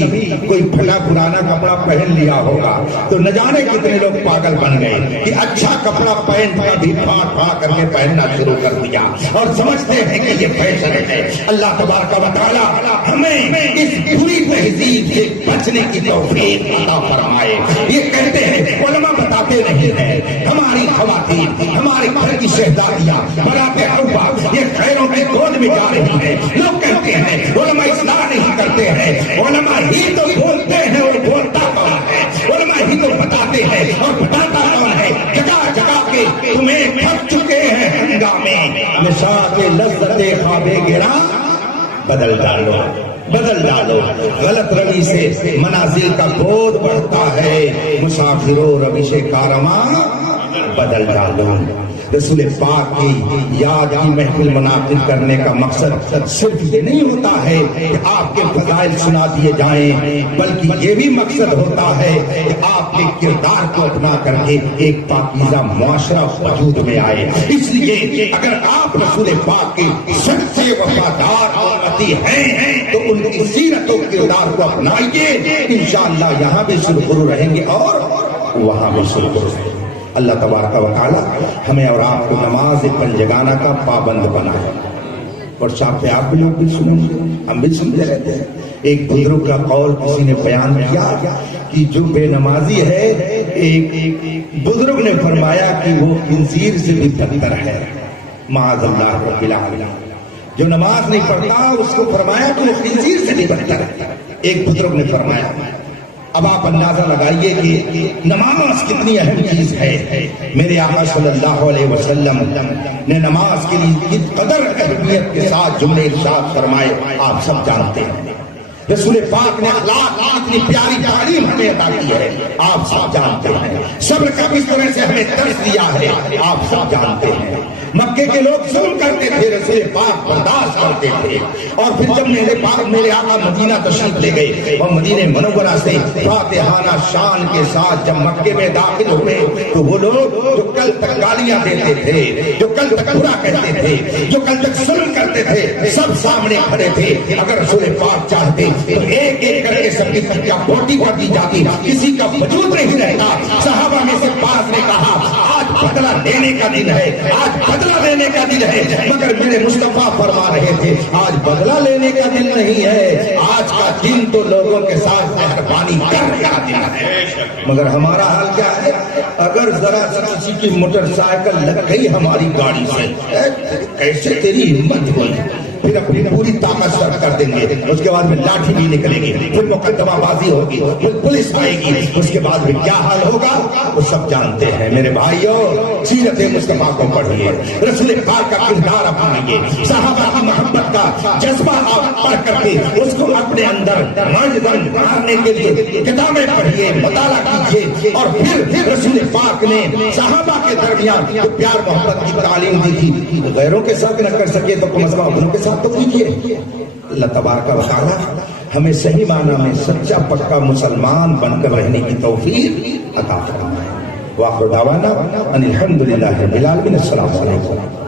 کوئی پھٹا پرانا کپڑا پہن لیا ہوگا تو نہ جانے کتنے لوگ پاگل بن گئے کہ اچھا کپڑا پینٹ کا بھی پھاڑ پھاڑ کر کے پہننا شروع کر دیا اور سمجھتے ہیں کہ یہ فیشن ہے۔ اللہ تبارک و تعالی ہمیں اس بری تہذیب سے بچنے کی توفیق عطا فرمائے۔ یہ کہتے ہیں علماء بتاتے نہیں ہیں، ہماری خواتین، ہمارے گھر کی شہزادیاں برات حوا یہ خیروں کی گود میں جا رہی ہیں۔ لوگ کہتے ہیں علماء اصلاح نہیں کرتے ہیں، علماء ہی تو بولتے ہیں اور بولتا کون ہے؟ علماء ہی تو بتاتے ہیں اور بتاتا کون ہے؟ جگہ جگہ کے تمہیں تھک چکے ہیں ہنگامے، نشاط لذت خواب گرا بدل ڈالو، بدل ڈالو۔ غلط روی سے منازل کا گود بڑھتا ہے، مسافروں روش کارواں بدل ڈالو۔ رسول پاک کی یاد کی محفل منعقد کرنے کا مقصد صرف یہ نہیں ہوتا ہے کہ آپ کے فضائل سنا دیے جائیں، بلکہ یہ بھی مقصد ہوتا ہے کہ آپ کے کردار کو اپنا کر کے ایک پاکیزہ معاشرہ وجود میں آئے۔ اس لیے اگر آپ رسول پاک کے سب سے وفادار امتی ہیں تو ان کی سیرت و کردار کو اپنائیے، انشاءاللہ یہاں بھی سرخرو رہیں گے اور وہاں بھی سرخرو رہیں گے۔ اللہ تبارک و تعالی ہمیں اور آپ کو نماز پنجگانہ کا پابند بنائے۔ اور ساتھ آپ بھی لوگ بھی سنیں گے، ہم بھی سمجھے رہتے ہیں۔ ایک بزرگ کا قول کسی نے بیان کیا کہ جو بے نمازی ہے، ایک بزرگ نے فرمایا کہ وہ خنزیر سے بھی بدتر ہے، معاذ اللہ رب العالمین۔ جو نماز نہیں پڑھتا اس کو فرمایا کہ وہ خنزیر سے بھی بدتر ہے، ایک بزرگ نے فرمایا۔ اب آپ اندازہ لگائیے کہ نماز کتنی اہم چیز ہے۔ میرے آقا صلی اللہ علیہ وسلم نے نماز کے لیے کس قدر اہمیت کے ساتھ جملے ارشاد فرمائے آپ سب جانتے ہیں۔ رسول پاک نے اخلاق کی اتنی پیاری تعلیم ہمیں عطا کی ہے، آپ سب جانتے ہیں۔ صبر کا کس طرح سے ہمیں درس دیا ہے، آپ سب جانتے ہیں۔ مکے کے لوگ ظلم کرتے تھے، رسول پاک برداشت کرتے تھے، اور پھر جب میرے آقا مدینہ تشریف لے گئے اور مدینہ منورہ سے فاتحانہ شان کے ساتھ جب مکے میں داخل ہوئے تو وہ لوگ جو کل تک گالیاں دیتے تھے، جو کل تک برا کہتے تھے، جو کل تک ظلم کرتے تھے، سب سامنے کھڑے تھے۔ اگر رسول پاک چاہتے تو ایک ایک کر کے سب کی کیا بوٹی بڑھتی جاتی، کسی کا وجود نہیں رہتا۔ صحابہ میں سے بعض نے کہا آج بدلہ لینے کا دن ہے، آج بدلہ لینے کا دن ہے، مگر میرے مصطفیٰ فرما رہے تھے آج بدلہ لینے کا دن نہیں ہے، آج کا دن تو لوگوں کے ساتھ مہربانی کرنے کا دن ہے۔ مگر ہمارا حال کیا ہے؟ اگر ذرا سا کسی کی موٹر سائیکل لگ گئی ہماری گاڑی سے، کیسے تیری ہمت ہوئی، پھر اپنی پوری طاقت صرف کر دیں گے، اس کے بعد میں لاٹھی بھی نکلے گی، پھر مقدمہ بازی ہوگی، پھر پولیس آئے گی، اس کے بعد میں کیا حال ہوگا وہ سب جانتے ہیں۔ میرے بھائیوں، سیرت مصطفیٰ کو پڑھیے، رسول پاک کا کردار اپنائیے، صحابہ کی محبت کا جذبہ آپ پڑھ کر کے اس کو اپنے اندر مارنے کے لیے کتابیں پڑھیے، مطالعہ کیجیے، اور پھر رسول پاک نے صحابہ کے درمیان جو پیار محبت کی تعلیم دی تھی، غیروں کے ساتھ نہ کر سکے تو کم از کم اپنوں کے ساتھ تو کیجیے۔ اللہ تبارک و تعالی ہمیں صحیح معنی میں سچا پکا مسلمان بن کر رہنے کی توفیق عطا فرمائے۔ وآخر دعوانا ان الحمد للہ رب العالمین۔ السلام علیکم۔